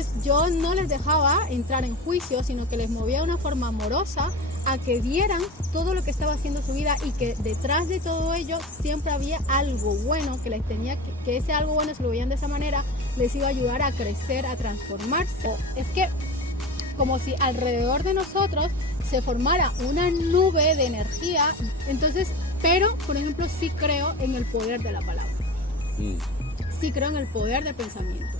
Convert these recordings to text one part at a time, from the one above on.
Entonces yo no les dejaba entrar en juicio, sino que les movía de una forma amorosa a que vieran todo lo que estaba haciendo su vida y que detrás de todo ello siempre había algo bueno que les tenía que ese algo bueno, si lo veían de esa manera, les iba a ayudar a crecer, a transformarse. Es que como si alrededor de nosotros se formara una nube de energía. Entonces, pero por ejemplo sí creo en el poder de la palabra. Sí creo en el poder del pensamiento.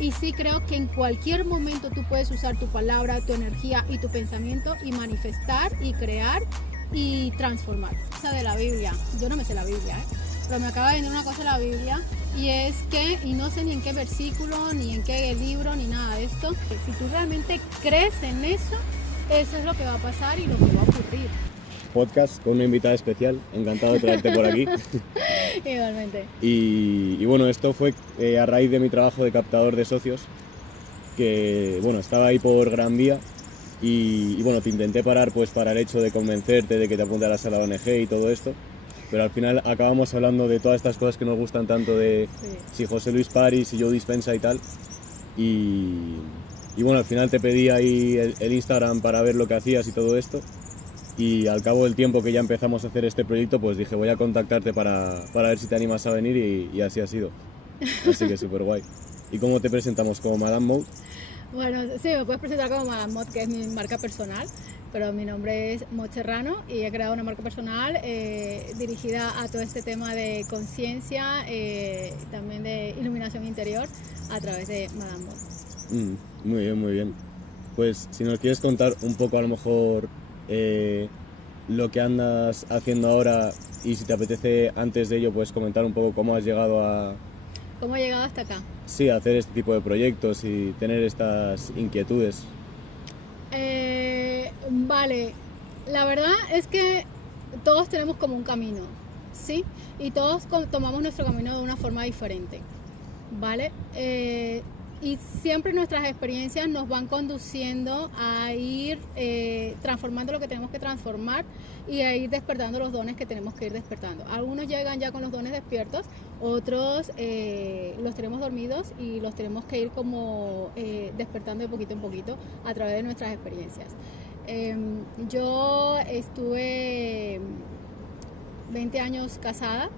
Y sí creo que en cualquier momento tú puedes usar tu palabra, tu energía y tu pensamiento y manifestar y crear y transformar. Esa de la Biblia, yo no me sé la Biblia, pero me acaba de venir una cosa de la Biblia y es que, y no sé ni en qué versículo, ni en qué libro, ni nada de esto, que si tú realmente crees en eso, eso es lo que va a pasar y lo que va a ocurrir. Podcast con una invitada especial, encantado de traerte por aquí. Igualmente. Y bueno, esto fue a raíz de mi trabajo de captador de socios, que bueno, estaba ahí por Gran Vía y bueno, te intenté parar pues para el hecho de convencerte de que te apuntaras a la ONG y todo esto, pero al final acabamos hablando de todas estas cosas que nos gustan tanto de si José Luis París, si Joe Dispenza y tal, y bueno, al final te pedí ahí el Instagram para ver lo que hacías y todo esto. Y al cabo del tiempo que ya empezamos a hacer este proyecto, pues dije, voy a contactarte para ver si te animas a venir y así ha sido. Así que súper guay. ¿Y cómo te presentamos? ¿Como Madame Mode? Bueno, sí, me puedes presentar como Madame Mode, que es mi marca personal, pero mi nombre es Mode Serrano y he creado una marca personal dirigida a todo este tema de conciencia, también de iluminación interior a través de Madame Mode. Muy bien, muy bien. Pues si nos quieres contar un poco a lo mejor lo que andas haciendo ahora y si te apetece antes de ello pues comentar un poco cómo has llegado a... ¿Cómo he llegado hasta acá? Sí, a hacer este tipo de proyectos y tener estas inquietudes. Vale, la verdad es que todos tenemos como un camino, ¿sí? Y todos tomamos nuestro camino de una forma diferente, ¿vale? Y siempre nuestras experiencias nos van conduciendo a ir transformando lo que tenemos que transformar y a ir despertando los dones que tenemos que ir despertando. Algunos llegan ya con los dones despiertos, otros los tenemos dormidos y los tenemos que ir como despertando de poquito en poquito a través de nuestras experiencias. Yo estuve 20 años casada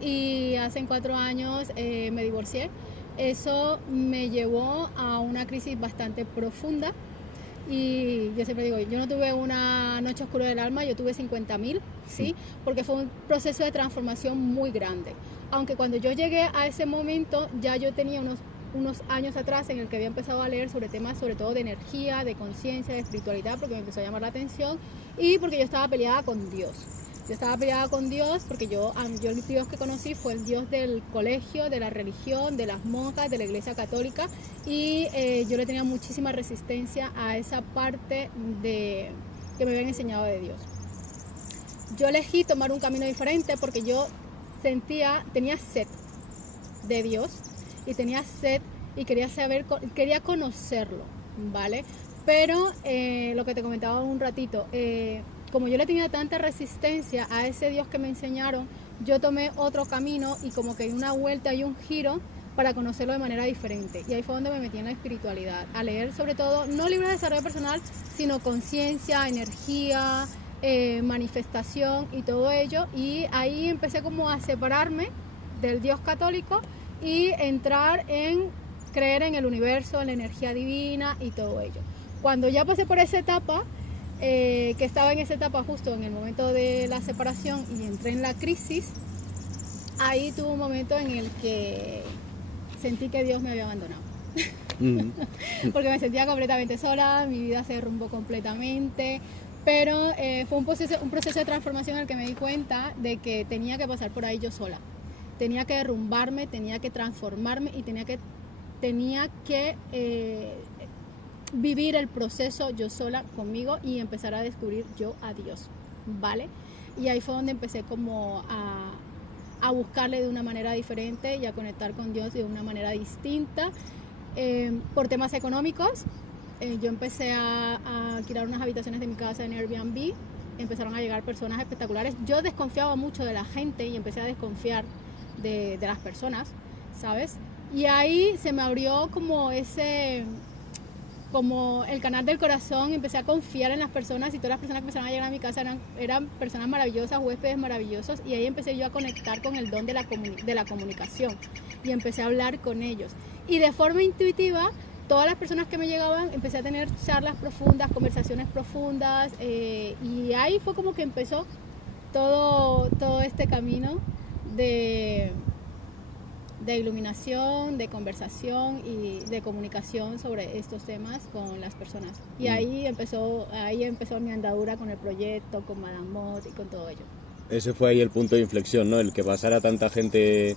y hace 4 años me divorcié. Eso me llevó a una crisis bastante profunda y yo siempre digo, yo no tuve una noche oscura del alma, yo tuve 50.000, ¿sí? Porque fue un proceso de transformación muy grande. Aunque cuando yo llegué a ese momento ya yo tenía unos años atrás en el que había empezado a leer sobre temas sobre todo de energía, de conciencia, de espiritualidad, porque me empezó a llamar la atención y porque yo estaba peleada con Dios. Yo estaba peleada con Dios porque yo el Dios que conocí fue el Dios del colegio, de la religión, de las monjas, de la iglesia católica y yo le tenía muchísima resistencia a esa parte que me habían enseñado de Dios. Yo elegí tomar un camino diferente porque yo tenía sed de Dios y tenía sed y quería conocerlo, ¿vale? Pero lo que te comentaba un ratito, como yo le tenía tanta resistencia a ese Dios que me enseñaron, yo tomé otro camino y como que una vuelta y un giro para conocerlo de manera diferente. Y ahí fue donde me metí en la espiritualidad, a leer sobre todo, no libros de desarrollo personal, sino conciencia, energía, manifestación y todo ello. Y ahí empecé como a separarme del Dios católico y entrar en creer en el universo, en la energía divina y todo ello. Cuando ya pasé por esa etapa, que estaba en esa etapa justo en el momento de la separación y entré en la crisis, ahí tuve un momento en el que sentí que Dios me había abandonado. Porque me sentía completamente sola, mi vida se derrumbó completamente, pero fue un proceso de transformación en el que me di cuenta de que tenía que pasar por ahí yo sola. Tenía que derrumbarme, tenía que transformarme y tenía que vivir el proceso yo sola conmigo y empezar a descubrir yo a Dios, ¿vale? Y ahí fue donde empecé como a buscarle de una manera diferente y a conectar con Dios de una manera distinta. Por temas económicos, yo empecé a alquilar unas habitaciones de mi casa en Airbnb, empezaron a llegar personas espectaculares. Yo desconfiaba mucho de la gente y empecé a desconfiar de las personas, ¿sabes? Y ahí se me abrió como el canal del corazón, empecé a confiar en las personas y todas las personas que empezaron a llegar a mi casa eran personas maravillosas, huéspedes maravillosos, y ahí empecé yo a conectar con el don de la comunicación y empecé a hablar con ellos. Y de forma intuitiva, todas las personas que me llegaban, empecé a tener charlas profundas, conversaciones profundas, y ahí fue como que empezó todo este camino de iluminación, de conversación y de comunicación sobre estos temas con las personas. Y ahí empezó mi andadura con el proyecto, con Madame Mod y con todo ello. Ese fue ahí el punto de inflexión, ¿no? El que pasara tanta gente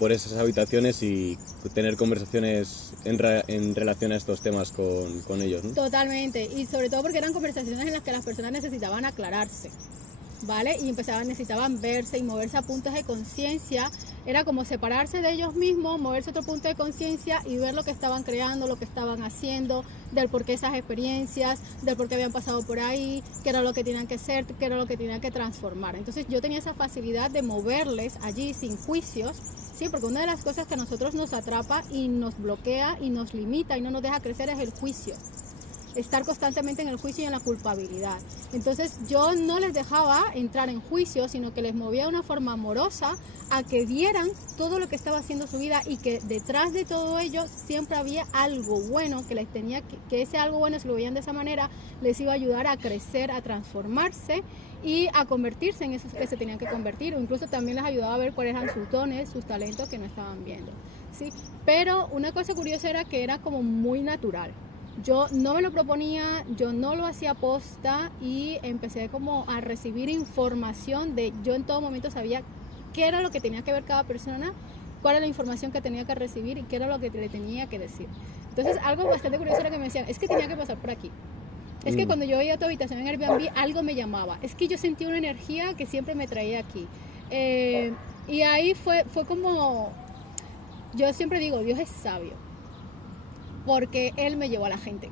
por esas habitaciones y tener conversaciones en relación a estos temas con ellos, ¿no? Totalmente, y sobre todo porque eran conversaciones en las que las personas necesitaban aclararse, ¿vale? Y necesitaban verse y moverse a puntos de conciencia. Era como separarse de ellos mismos, moverse a otro punto de conciencia y ver lo que estaban creando, lo que estaban haciendo, del por qué esas experiencias, del por qué habían pasado por ahí, qué era lo que tenían que ser, qué era lo que tenían que transformar. Entonces yo tenía esa facilidad de moverles allí sin juicios, sí, porque una de las cosas que a nosotros nos atrapa y nos bloquea y nos limita y no nos deja crecer es el juicio. Estar constantemente en el juicio y en la culpabilidad. Entonces yo no les dejaba entrar en juicio, sino que les movía de una forma amorosa a que vieran todo lo que estaba haciendo su vida y que detrás de todo ello siempre había algo bueno que les tenía que ese algo bueno, si lo veían de esa manera, les iba a ayudar a crecer, a transformarse y a convertirse en esos que se tenían que convertir, o incluso también les ayudaba a ver cuáles eran sus dones, sus talentos que no estaban viendo, ¿sí? Pero una cosa curiosa era que era como muy natural. Yo no me lo proponía, yo no lo hacía posta y empecé como a recibir información yo en todo momento sabía qué era lo que tenía que ver cada persona, cuál era la información que tenía que recibir y qué era lo que le tenía que decir. Entonces algo bastante curioso era que me decían, es que tenía que pasar por aquí. Es que cuando yo iba a tu habitación en Airbnb algo me llamaba, es que yo sentí una energía que siempre me traía aquí. Y ahí fue como, yo siempre digo, Dios es sabio. Porque Él me llevó a la gente,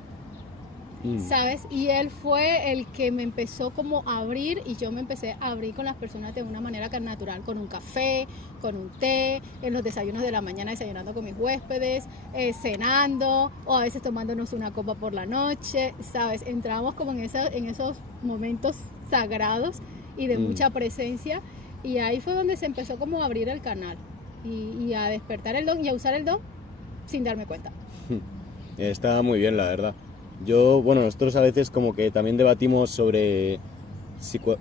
¿sabes? Y Él fue el que me empezó como a abrir y yo me empecé a abrir con las personas de una manera tan natural, con un café, con un té, en los desayunos de la mañana desayunando con mis huéspedes, cenando o a veces tomándonos una copa por la noche, ¿sabes? Entramos como en esos momentos sagrados y de mucha presencia y ahí fue donde se empezó como a abrir el canal y a despertar el don y a usar el don sin darme cuenta. Está muy bien, la verdad. Nosotros a veces como que también debatimos sobre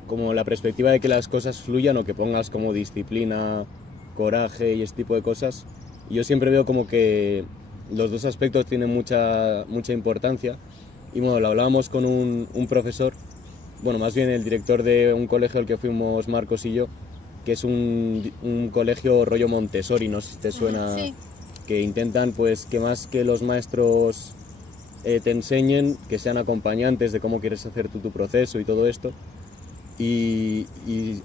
como la perspectiva de que las cosas fluyan o que pongas como disciplina, coraje y este tipo de cosas. Y yo siempre veo como que los dos aspectos tienen mucha importancia. Y bueno, lo hablábamos con un profesor, más bien el director de un colegio al que fuimos Marcos y yo, que es un colegio rollo Montessori, no sé si te suena. Sí. Que intentan pues que más que los maestros te enseñen, que sean acompañantes de cómo quieres hacer tú tu proceso y todo esto. Y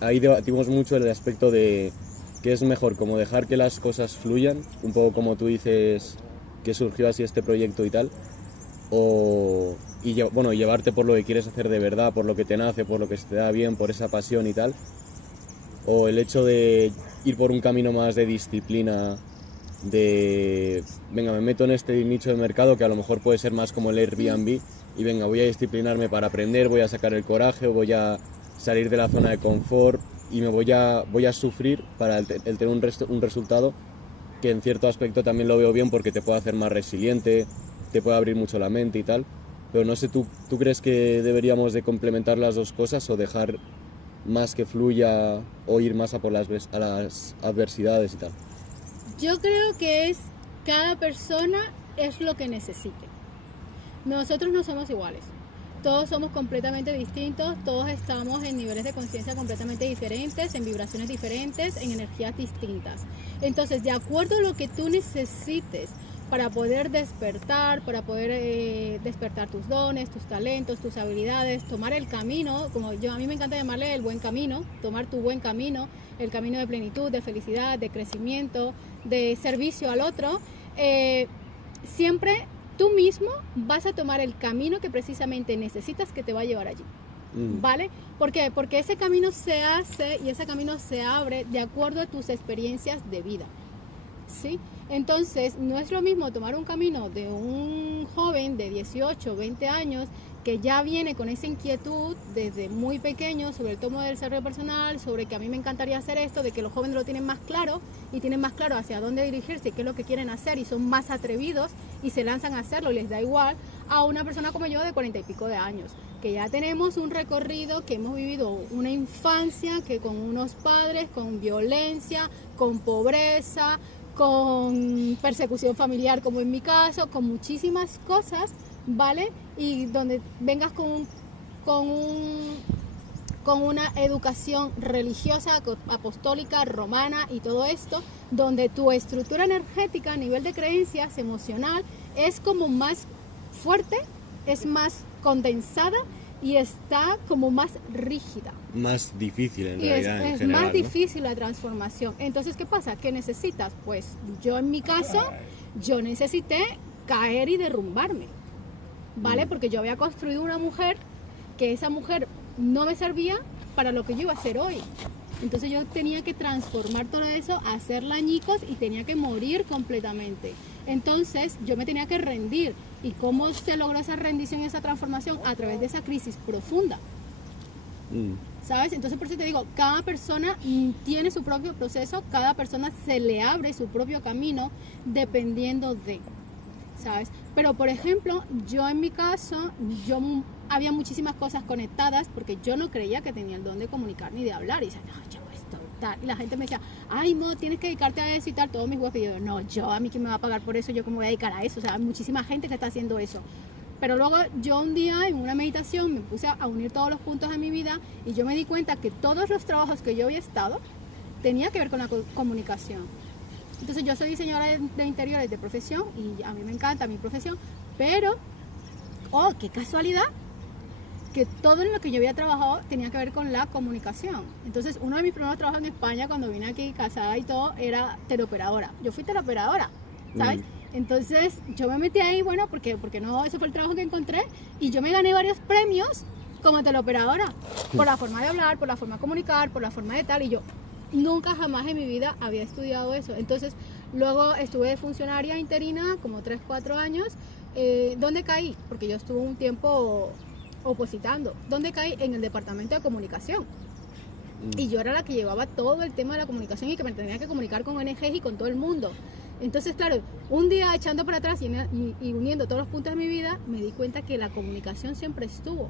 ahí debatimos mucho el aspecto de que es mejor como dejar que las cosas fluyan, un poco como tú dices que surgió así este proyecto y tal, y llevarte por lo que quieres hacer de verdad, por lo que te nace, por lo que se te da bien, por esa pasión y tal, o el hecho de ir por un camino más de disciplina, me meto en este nicho de mercado que a lo mejor puede ser más como el Airbnb y voy a disciplinarme para aprender, voy a sacar el coraje, voy a salir de la zona de confort y voy a sufrir para el tener un resultado que en cierto aspecto también lo veo bien porque te puede hacer más resiliente, te puede abrir mucho la mente y tal, pero no sé, ¿tú crees que deberíamos de complementar las dos cosas o dejar más que fluya o ir más a por las adversidades y tal? Yo creo que cada persona es lo que necesite. Nosotros no somos iguales. Todos somos completamente distintos, todos estamos en niveles de conciencia completamente diferentes, en vibraciones diferentes, en energías distintas. Entonces, de acuerdo a lo que tú necesites para poder despertar, despertar tus dones, tus talentos, tus habilidades, tomar el camino, a mí me encanta llamarle el buen camino, tomar tu buen camino, el camino de plenitud, de felicidad, de crecimiento, de servicio al otro, siempre tú mismo vas a tomar el camino que precisamente necesitas que te va a llevar allí, ¿vale? ¿Por qué? Porque ese camino se hace y ese camino se abre de acuerdo a tus experiencias de vida. ¿sí? Entonces, no es lo mismo tomar un camino de un joven de 18, 20 años que ya viene con esa inquietud desde muy pequeño sobre el tomo del desarrollo personal, sobre que a mí me encantaría hacer esto, de que los jóvenes lo tienen más claro y tienen más claro hacia dónde dirigirse, qué es lo que quieren hacer y son más atrevidos y se lanzan a hacerlo y les da igual, a una persona como yo de 40 y pico de años, que ya tenemos un recorrido, que hemos vivido una infancia que con unos padres, con violencia, con pobreza, con persecución familiar como en mi caso, con muchísimas cosas, ¿vale? Y donde vengas con una educación religiosa, apostólica, romana y todo esto, donde tu estructura energética a nivel de creencias emocional es como más fuerte, es más condensada y está como más rígida. Más difícil en Y realidad, en es general, más ¿no? difícil la transformación. Entonces, ¿qué pasa? ¿Qué necesitas? Pues yo en mi caso, yo necesité caer y derrumbarme, ¿vale? Porque yo había construido una mujer que esa mujer no me servía para lo que yo iba a hacer hoy. Entonces yo tenía que transformar todo eso, hacerla añicos y tenía que morir completamente. Entonces yo me tenía que rendir. ¿Y cómo se logró esa rendición y esa transformación? A través de esa crisis profunda. ¿Sabes? Entonces por eso te digo, cada persona tiene su propio proceso, cada persona se le abre su propio camino dependiendo de, ¿sabes? Pero por ejemplo, yo en mi caso, había muchísimas cosas conectadas porque yo no creía que tenía el don de comunicar ni de hablar. Y decía, no, yo esto tal. Y la gente me decía, ay, no, tienes que dedicarte a eso y tal, todos mis huevos. Y yo, no, a mí quién me va a pagar por eso, yo cómo voy a dedicar a eso. O sea, hay muchísima gente que está haciendo eso. Pero luego yo un día en una meditación me puse a unir todos los puntos de mi vida y yo me di cuenta que todos los trabajos que yo había estado tenía que ver con la comunicación. Entonces yo soy diseñadora de interiores de profesión y a mí me encanta mi profesión, pero, oh, qué casualidad, que todo en lo que yo había trabajado tenía que ver con la comunicación. Entonces uno de mis primeros trabajos en España cuando vine aquí casada y todo era teleoperadora. Yo fui teleoperadora, ¿sabes? Entonces yo me metí ahí, bueno, porque no, ese fue el trabajo que encontré y yo me gané varios premios como teleoperadora por la forma de hablar, por la forma de comunicar, por la forma de tal, y yo nunca jamás en mi vida había estudiado eso. Entonces luego estuve de funcionaria interina como 3-4 años. ¿Dónde caí? Porque yo estuve un tiempo opositando. ¿Dónde caí? En el departamento de comunicación. Y yo era la que llevaba todo el tema de la comunicación y que me tenía que comunicar con ONGs y con todo el mundo. Entonces, claro, un día echando para atrás y uniendo todos los puntos de mi vida, me di cuenta que la comunicación siempre estuvo.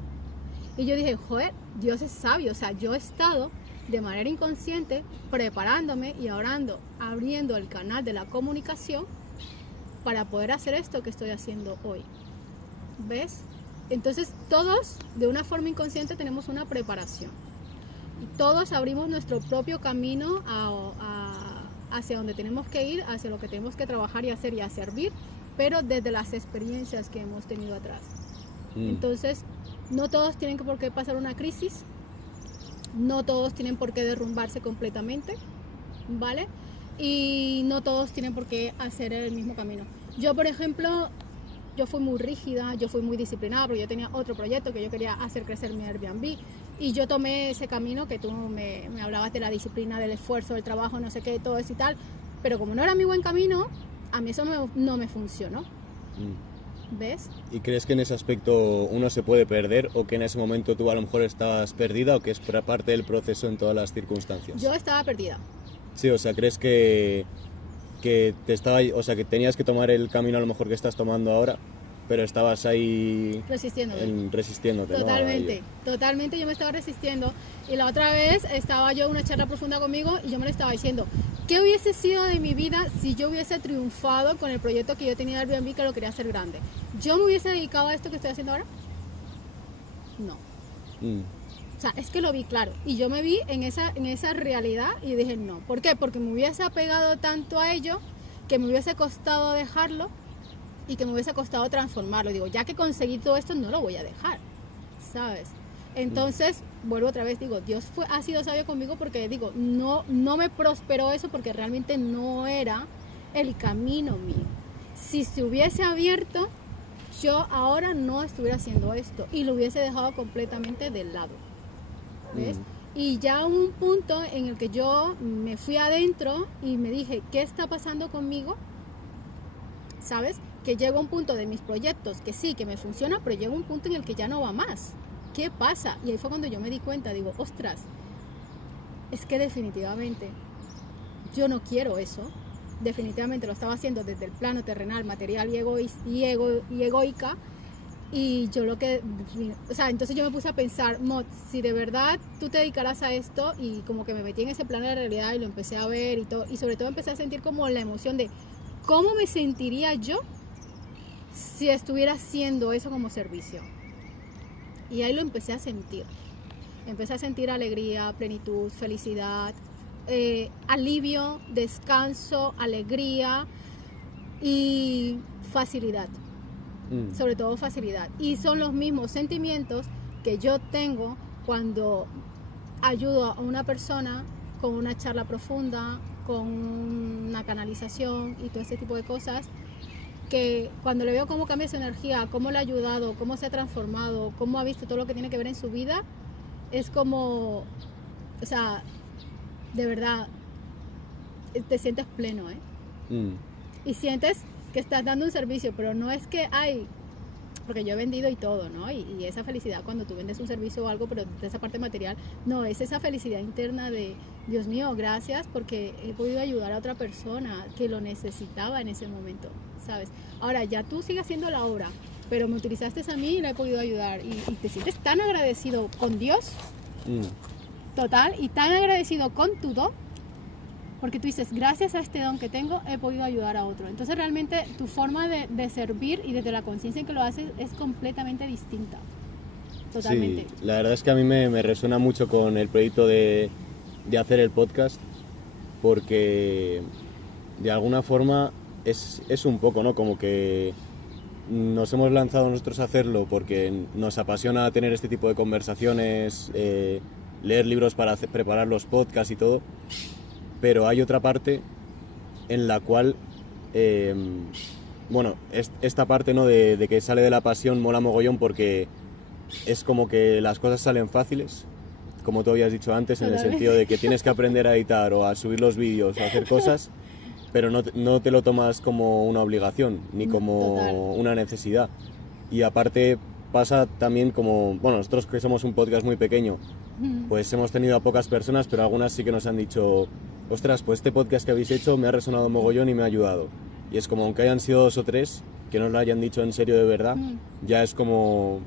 Y yo dije, joder, Dios es sabio. O sea, yo he estado de manera inconsciente preparándome y orando, abriendo el canal de la comunicación para poder hacer esto que estoy haciendo hoy. ¿Ves? Entonces, todos, de una forma inconsciente, tenemos una preparación. Y todos abrimos nuestro propio camino hacia donde tenemos que ir, hacia lo que tenemos que trabajar y hacer y a servir, pero desde las experiencias que hemos tenido atrás. Entonces, no todos tienen por qué pasar una crisis, no todos tienen por qué derrumbarse completamente, ¿vale? Y no todos tienen por qué hacer el mismo camino. Yo, por ejemplo, yo fui muy rígida, yo fui muy disciplinada, porque yo tenía otro proyecto que yo quería hacer crecer mi Airbnb. Y yo tomé ese camino que tú me hablabas de la disciplina, del esfuerzo, del trabajo, no sé qué, todo eso y tal. Pero como no era mi buen camino, a mí eso no me funcionó. ¿Ves? ¿Y crees que en ese aspecto uno se puede perder o que en ese momento tú a lo mejor estabas perdida o que es parte del proceso en todas las circunstancias? Yo estaba perdida. Sí, o sea, ¿crees que que tenías que tomar el camino a lo mejor que estás tomando ahora, pero estabas ahí resistiéndote? Totalmente, ¿no? totalmente yo me estaba resistiendo. Y la otra vez estaba yo en una charla profunda conmigo y yo me lo estaba diciendo, ¿qué hubiese sido de mi vida si yo hubiese triunfado con el proyecto que yo tenía de Airbnb, que lo quería hacer grande? ¿Yo me hubiese dedicado a esto que estoy haciendo ahora? No. O sea, es que lo vi claro. Y yo me vi en esa realidad y dije no. ¿Por qué? Porque me hubiese apegado tanto a ello que me hubiese costado dejarlo y que me hubiese costado transformarlo. Digo, ya que conseguí todo esto, no lo voy a dejar, ¿sabes? Entonces, vuelvo otra vez, digo, Dios ha sido sabio conmigo porque, digo, no me prosperó eso porque realmente no era el camino mío. Si se hubiese abierto, yo ahora no estuviera haciendo esto y lo hubiese dejado completamente de lado, ¿ves? Y ya hubo un punto en el que yo me fui adentro y me dije, ¿qué está pasando conmigo? ¿Sabes? Que llegó un punto de mis proyectos que sí, que me funciona, pero llegó un punto en el que ya no va más. ¿Qué pasa? Y ahí fue cuando yo me di cuenta, digo, ostras, es que definitivamente yo no quiero eso. Definitivamente lo estaba haciendo desde el plano terrenal, material y egoica. Y yo lo que, o sea, entonces yo me puse a pensar, Mot, si de verdad tú te dedicarás a esto, y como que me metí en ese plano de la realidad y lo empecé a ver y todo, y sobre todo empecé a sentir como la emoción de cómo me sentiría yo si estuviera haciendo eso como servicio. Y ahí lo empecé a sentir. Empecé a sentir alegría, plenitud, felicidad, alivio, descanso, alegría y facilidad. Sobre todo facilidad. Y son los mismos sentimientos que yo tengo cuando ayudo a una persona con una charla profunda, con una canalización y todo ese tipo de cosas, que cuando le veo cómo cambia su energía, cómo le ha ayudado, cómo se ha transformado, cómo ha visto todo lo que tiene que ver en su vida, es como, o sea, de verdad, te sientes pleno, y sientes que estás dando un servicio, pero no es que porque yo he vendido y todo, ¿no? Y esa felicidad cuando tú vendes un servicio o algo, pero de esa parte material, no, es esa felicidad interna de, Dios mío, gracias porque he podido ayudar a otra persona que lo necesitaba en ese momento, ¿sabes? Ahora, ya tú sigues haciendo la obra, pero me utilizaste a mí y le he podido ayudar, y te sientes tan agradecido con Dios, total, y tan agradecido con tu don, porque tú dices, gracias a este don que tengo, he podido ayudar a otro. Entonces realmente tu forma de servir y desde la conciencia en que lo haces es completamente distinta. Totalmente. Sí, la verdad es que a mí me resuena mucho con el proyecto de hacer el podcast, porque de alguna forma es un poco, ¿no? Como que nos hemos lanzado nosotros a hacerlo porque nos apasiona tener este tipo de conversaciones, leer libros para preparar los podcasts y todo. Pero hay otra parte en la cual, bueno, esta parte, ¿no? de que sale de la pasión mola mogollón, porque es como que las cosas salen fáciles, como tú habías dicho antes, en el sentido de que tienes que aprender a editar o a subir los vídeos o a hacer cosas, pero no te lo tomas como una obligación ni como una necesidad. Y aparte pasa también como, bueno, nosotros que somos un podcast muy pequeño, pues hemos tenido a pocas personas, pero algunas sí que nos han dicho, ostras, pues este podcast que habéis hecho me ha resonado mogollón y me ha ayudado. Y es como, aunque hayan sido 2 o 3, que nos lo hayan dicho en serio de verdad, ya es como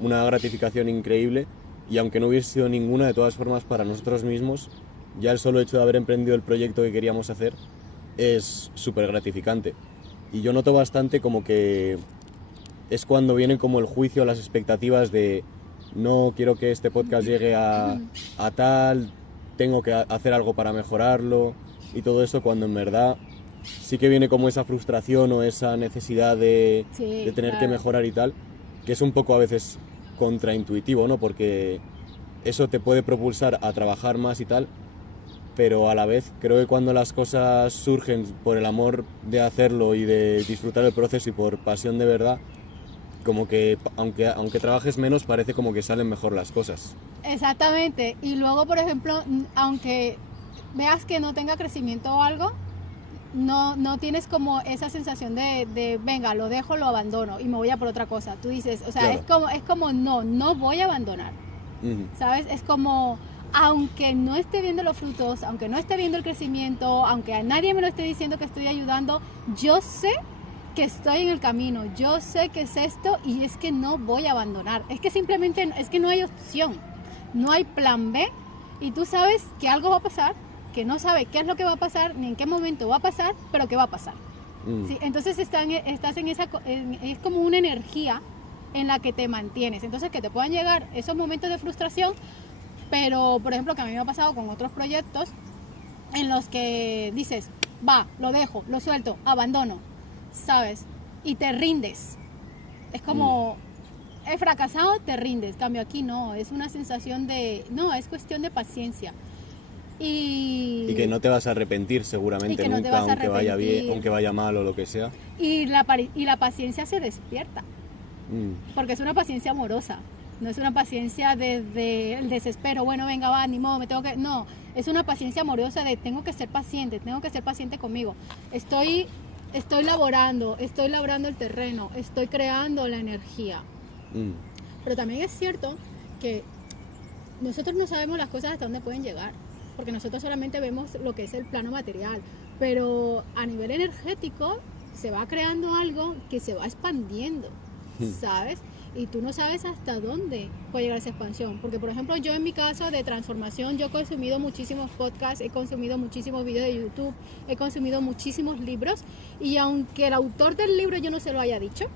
una gratificación increíble. Y aunque no hubiese sido ninguna, de todas formas, para nosotros mismos, ya el solo hecho de haber emprendido el proyecto que queríamos hacer es súper gratificante. Y yo noto bastante como que es cuando viene como el juicio, las expectativas de no quiero que este podcast llegue a tal, tengo que hacer algo para mejorarlo y todo eso, cuando en verdad sí que viene como esa frustración o esa necesidad de tener que mejorar y tal, que es un poco a veces contraintuitivo, ¿no? Porque eso te puede propulsar a trabajar más y tal, pero a la vez creo que cuando las cosas surgen por el amor de hacerlo y de disfrutar el proceso y por pasión de verdad, como que aunque trabajes menos, parece como que salen mejor las cosas. Exactamente. Y luego, por ejemplo, aunque veas que no tenga crecimiento o algo, no tienes como esa sensación de venga, lo dejo, lo abandono y me voy a por otra cosa. Tú dices, o sea, claro, es como no voy a abandonar. ¿Sabes? Es como, aunque no esté viendo los frutos, aunque no esté viendo el crecimiento, aunque a nadie me lo esté diciendo que estoy ayudando, yo sé que estoy en el camino, yo sé que es esto y es que no voy a abandonar. Es que simplemente, es que no hay opción, no hay plan B, y tú sabes que algo va a pasar, que no sabes qué es lo que va a pasar, ni en qué momento va a pasar, pero que va a pasar. ¿Sí? Entonces estás en esa, es como una energía en la que te mantienes. Entonces que te puedan llegar esos momentos de frustración, pero por ejemplo que a mí me ha pasado con otros proyectos en los que dices, va, lo dejo, lo suelto, abandono, ¿sabes? Y te rindes. Es como, he fracasado, te rindes. Cambio aquí no, es una sensación de, no, es cuestión de paciencia. Y que no te vas a arrepentir seguramente nunca, aunque vaya bien, aunque vaya mal o lo que sea. Y la paciencia se despierta, porque es una paciencia amorosa. No es una paciencia desde el desespero, bueno, venga, va, ni modo, me tengo que... No, es una paciencia amorosa de tengo que ser paciente conmigo. Estoy laborando el terreno, estoy creando la energía. Pero también es cierto que nosotros no sabemos las cosas hasta dónde pueden llegar, porque nosotros solamente vemos lo que es el plano material, pero a nivel energético se va creando algo que se va expandiendo, ¿sabes? Y tú no sabes hasta dónde puede llegar esa expansión, porque por ejemplo yo en mi caso de transformación, yo he consumido muchísimos podcasts, he consumido muchísimos videos de YouTube, he consumido muchísimos libros, y aunque el autor del libro yo no se lo haya dicho,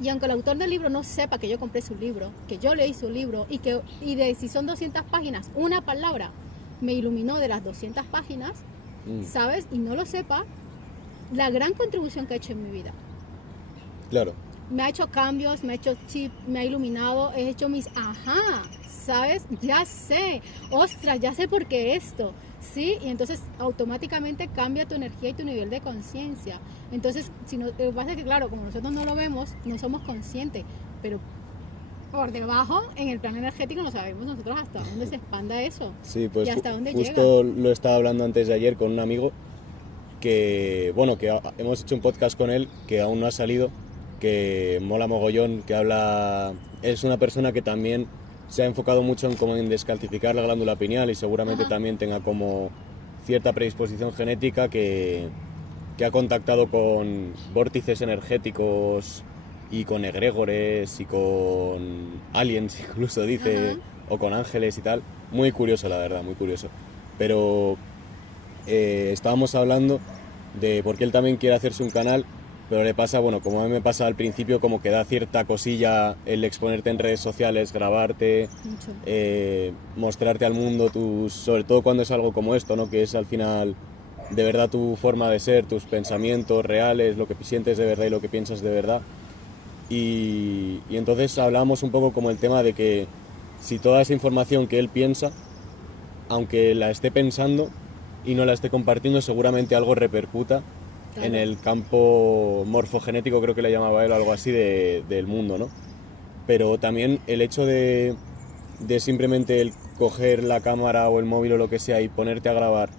y aunque el autor del libro no sepa que yo compré su libro, que yo leí su libro, y de si son 200 páginas, una palabra me iluminó de las 200 páginas, ¿sabes? Y no lo sepa, la gran contribución que ha hecho en mi vida. Claro. Me ha hecho cambios, me ha hecho chip, me ha iluminado, he hecho mis ajá, ¿sabes? Ya sé, ostras, ya sé por qué esto, ¿sí? Y entonces automáticamente cambia tu energía y tu nivel de conciencia. Entonces, lo que pasa es que, claro, como nosotros no lo vemos, no somos conscientes, pero por debajo, en el plano energético, no sabemos nosotros hasta dónde se expanda eso. Sí, pues y hasta dónde justo llega. Lo estaba hablando antes de ayer con un amigo que, bueno, que hemos hecho un podcast con él que aún no ha salido, que mola mogollón, que habla... Es una persona que también se ha enfocado mucho en descalcificar la glándula pineal y seguramente también tenga como cierta predisposición genética que ha contactado con vórtices energéticos y con egregores y con aliens, incluso dice, o con ángeles y tal. Muy curioso, la verdad, muy curioso. Pero estábamos hablando de por qué él también quiere hacerse un canal, pero le pasa, bueno, como a mí me pasa al principio, como que da cierta cosilla el exponerte en redes sociales, grabarte, mostrarte al mundo, sobre todo cuando es algo como esto, ¿no? Que es al final de verdad tu forma de ser, tus pensamientos reales, lo que sientes de verdad y lo que piensas de verdad. Y entonces hablábamos un poco como el tema de que si toda esa información que él piensa, aunque la esté pensando y no la esté compartiendo, seguramente algo repercuta en el campo morfogenético, creo que le llamaba él, algo así del mundo, ¿no? Pero también el hecho de simplemente el coger la cámara o el móvil o lo que sea y ponerte a grabar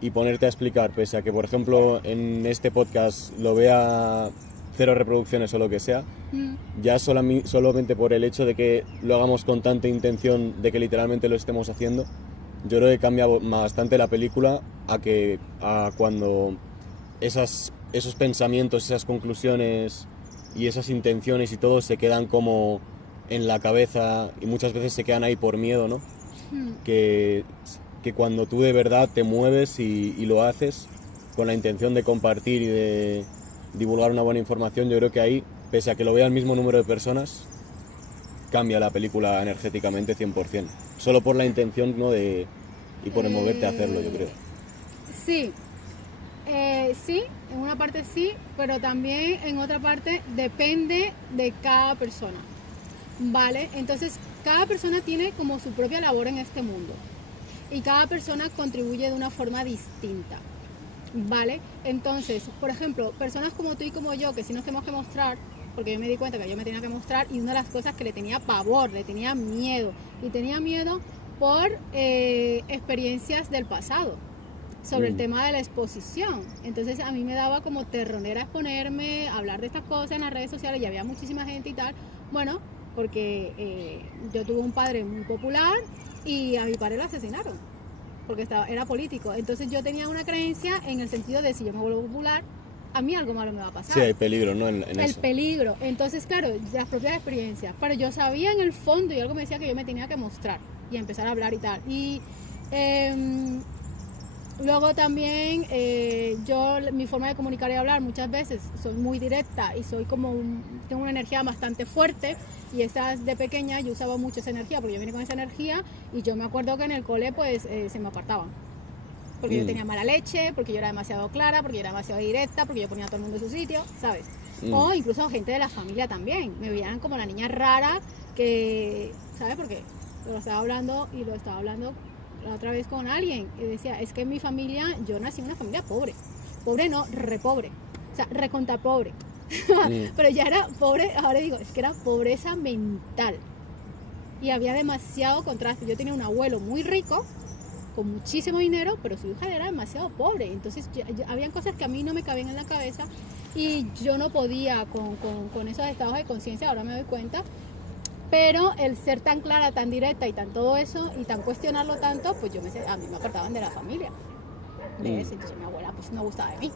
y ponerte a explicar, pese a que, por ejemplo, en este podcast lo vea 0 reproducciones o lo que sea, ya solamente por el hecho de que lo hagamos con tanta intención de que literalmente lo estemos haciendo, yo creo que cambia bastante la película a cuando esos pensamientos, esas conclusiones y esas intenciones y todo se quedan como en la cabeza y muchas veces se quedan ahí por miedo, ¿no? Que cuando tú de verdad te mueves y lo haces con la intención de compartir y de divulgar una buena información, yo creo que ahí, pese a que lo vea el mismo número de personas, cambia la película energéticamente 100%. Solo por la intención, ¿no? Y por el moverte a hacerlo, yo creo. Sí. Sí, en una parte sí, pero también en otra parte depende de cada persona, ¿vale? Entonces, cada persona tiene como su propia labor en este mundo y cada persona contribuye de una forma distinta, ¿vale? Entonces, por ejemplo, personas como tú y como yo, que sí nos tenemos que mostrar, porque yo me di cuenta que yo me tenía que mostrar, y una de las cosas que le tenía pavor, le tenía miedo, y tenía miedo por experiencias del pasado, sobre el tema de la exposición. Entonces a mí me daba como terronera exponerme, hablar de estas cosas en las redes sociales, y había muchísima gente y tal. Bueno, porque yo tuve un padre muy popular y a mi padre lo asesinaron porque era político. Entonces yo tenía una creencia en el sentido de si yo me vuelvo popular, a mí algo malo me va a pasar. Sí, hay peligro, ¿no? En el peligro. Entonces, claro, las propias experiencias. Pero yo sabía en el fondo, y algo me decía que yo me tenía que mostrar y empezar a hablar y tal. Y luego también mi forma de comunicar y hablar muchas veces soy muy directa y soy tengo una energía bastante fuerte, y de pequeña yo usaba mucho esa energía porque yo vine con esa energía, y yo me acuerdo que en el cole pues se me apartaban porque yo tenía mala leche, porque yo era demasiado clara, porque yo era demasiado directa, porque yo ponía a todo el mundo en su sitio, ¿sabes? O incluso gente de la familia también me veían como la niña rara que, ¿sabes? Porque lo estaba hablando la otra vez con alguien y decía, es que en mi familia, yo nací en una familia pobre no, re pobre, o sea, recontra pobre, Pero ya era pobre, ahora digo, es que era pobreza mental. Y había demasiado contraste. Yo tenía un abuelo muy rico, con muchísimo dinero, pero su hija era demasiado pobre. Entonces habían cosas que a mí no me cabían en la cabeza y yo no podía con esos estados de conciencia, ahora me doy cuenta. Pero el ser tan clara, tan directa y tan todo eso y tan cuestionarlo tanto, pues a mí me apartaban de la familia. Entonces mi abuela pues no gustaba de mí,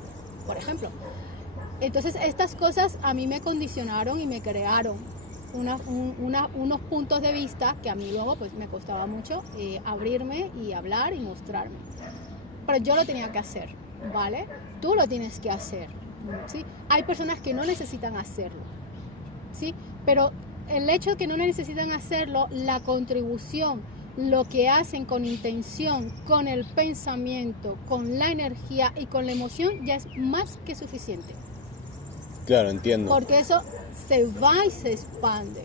por ejemplo. Entonces estas cosas a mí me condicionaron y me crearon unos puntos de vista que a mí luego pues me costaba mucho abrirme y hablar y mostrarme. Pero yo lo tenía que hacer, ¿vale? Tú lo tienes que hacer, ¿sí? Hay personas que no necesitan hacerlo, ¿sí? Pero el hecho de que no necesitan hacerlo, la contribución, lo que hacen con intención, con el pensamiento, con la energía y con la emoción ya es más que suficiente. Claro, entiendo. Porque eso se va y se expande.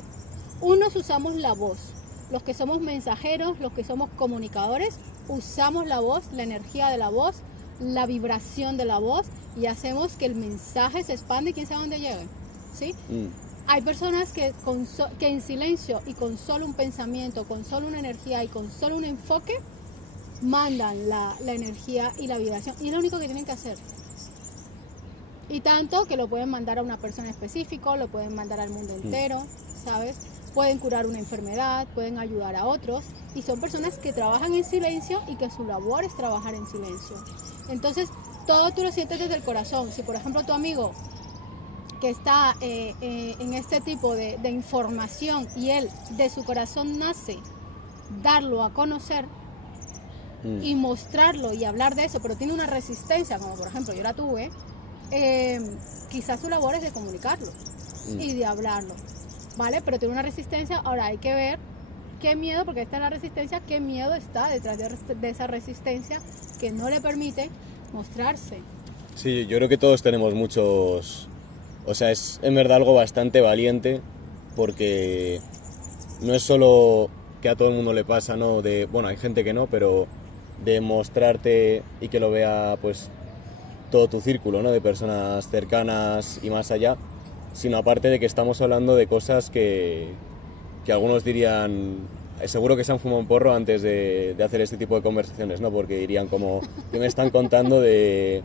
Unos usamos la voz. Los que somos mensajeros, los que somos comunicadores, usamos la voz, la energía de la voz, la vibración de la voz y hacemos que el mensaje se expande y quién sabe dónde llegue, ¿sí? Hay personas que en silencio y con solo un pensamiento, con solo una energía y con solo un enfoque, mandan la energía y la vibración. Y es lo único que tienen que hacer. Y tanto que lo pueden mandar a una persona específica, lo pueden mandar al mundo entero, ¿sabes? Pueden curar una enfermedad, pueden ayudar a otros. Y son personas que trabajan en silencio y que su labor es trabajar en silencio. Entonces, todo tú lo sientes desde el corazón. Si, por ejemplo, tu amigo que está en este tipo de información y él de su corazón nace darlo a conocer y mostrarlo y hablar de eso, pero tiene una resistencia, como por ejemplo yo la tuve, quizás su labor es de comunicarlo y de hablarlo, ¿vale? Pero tiene una resistencia. Ahora hay que ver qué miedo, porque esta es la resistencia, qué miedo está detrás de esa resistencia que no le permite mostrarse. Sí, yo creo que todos tenemos muchos... O sea, es en verdad algo bastante valiente, porque no es solo que a todo el mundo le pasa, ¿no? Bueno, hay gente que no, pero de mostrarte y que lo vea pues todo tu círculo, ¿no? De personas cercanas y más allá, sino aparte de que estamos hablando de cosas que algunos dirían, seguro que se han fumado un porro antes de hacer este tipo de conversaciones, ¿no? Porque dirían como, ¿qué me están contando de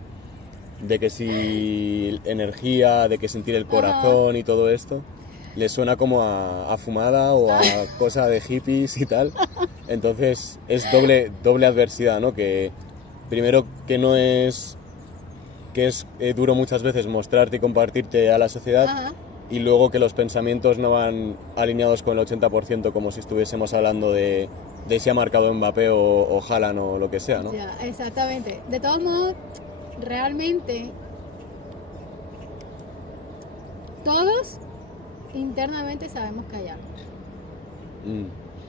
que si energía, de que sentir el corazón y todo esto? Les suena como a fumada o a cosa de hippies y tal. Entonces es doble adversidad, ¿no? Que primero que no es... que es duro muchas veces mostrarte y compartirte a la sociedad, y luego que los pensamientos no van alineados con el 80% como si estuviésemos hablando de si ha marcado Mbappé o Haaland o lo que sea, ¿no? Ya, exactamente. De todos modos, realmente todos internamente sabemos que hay algo,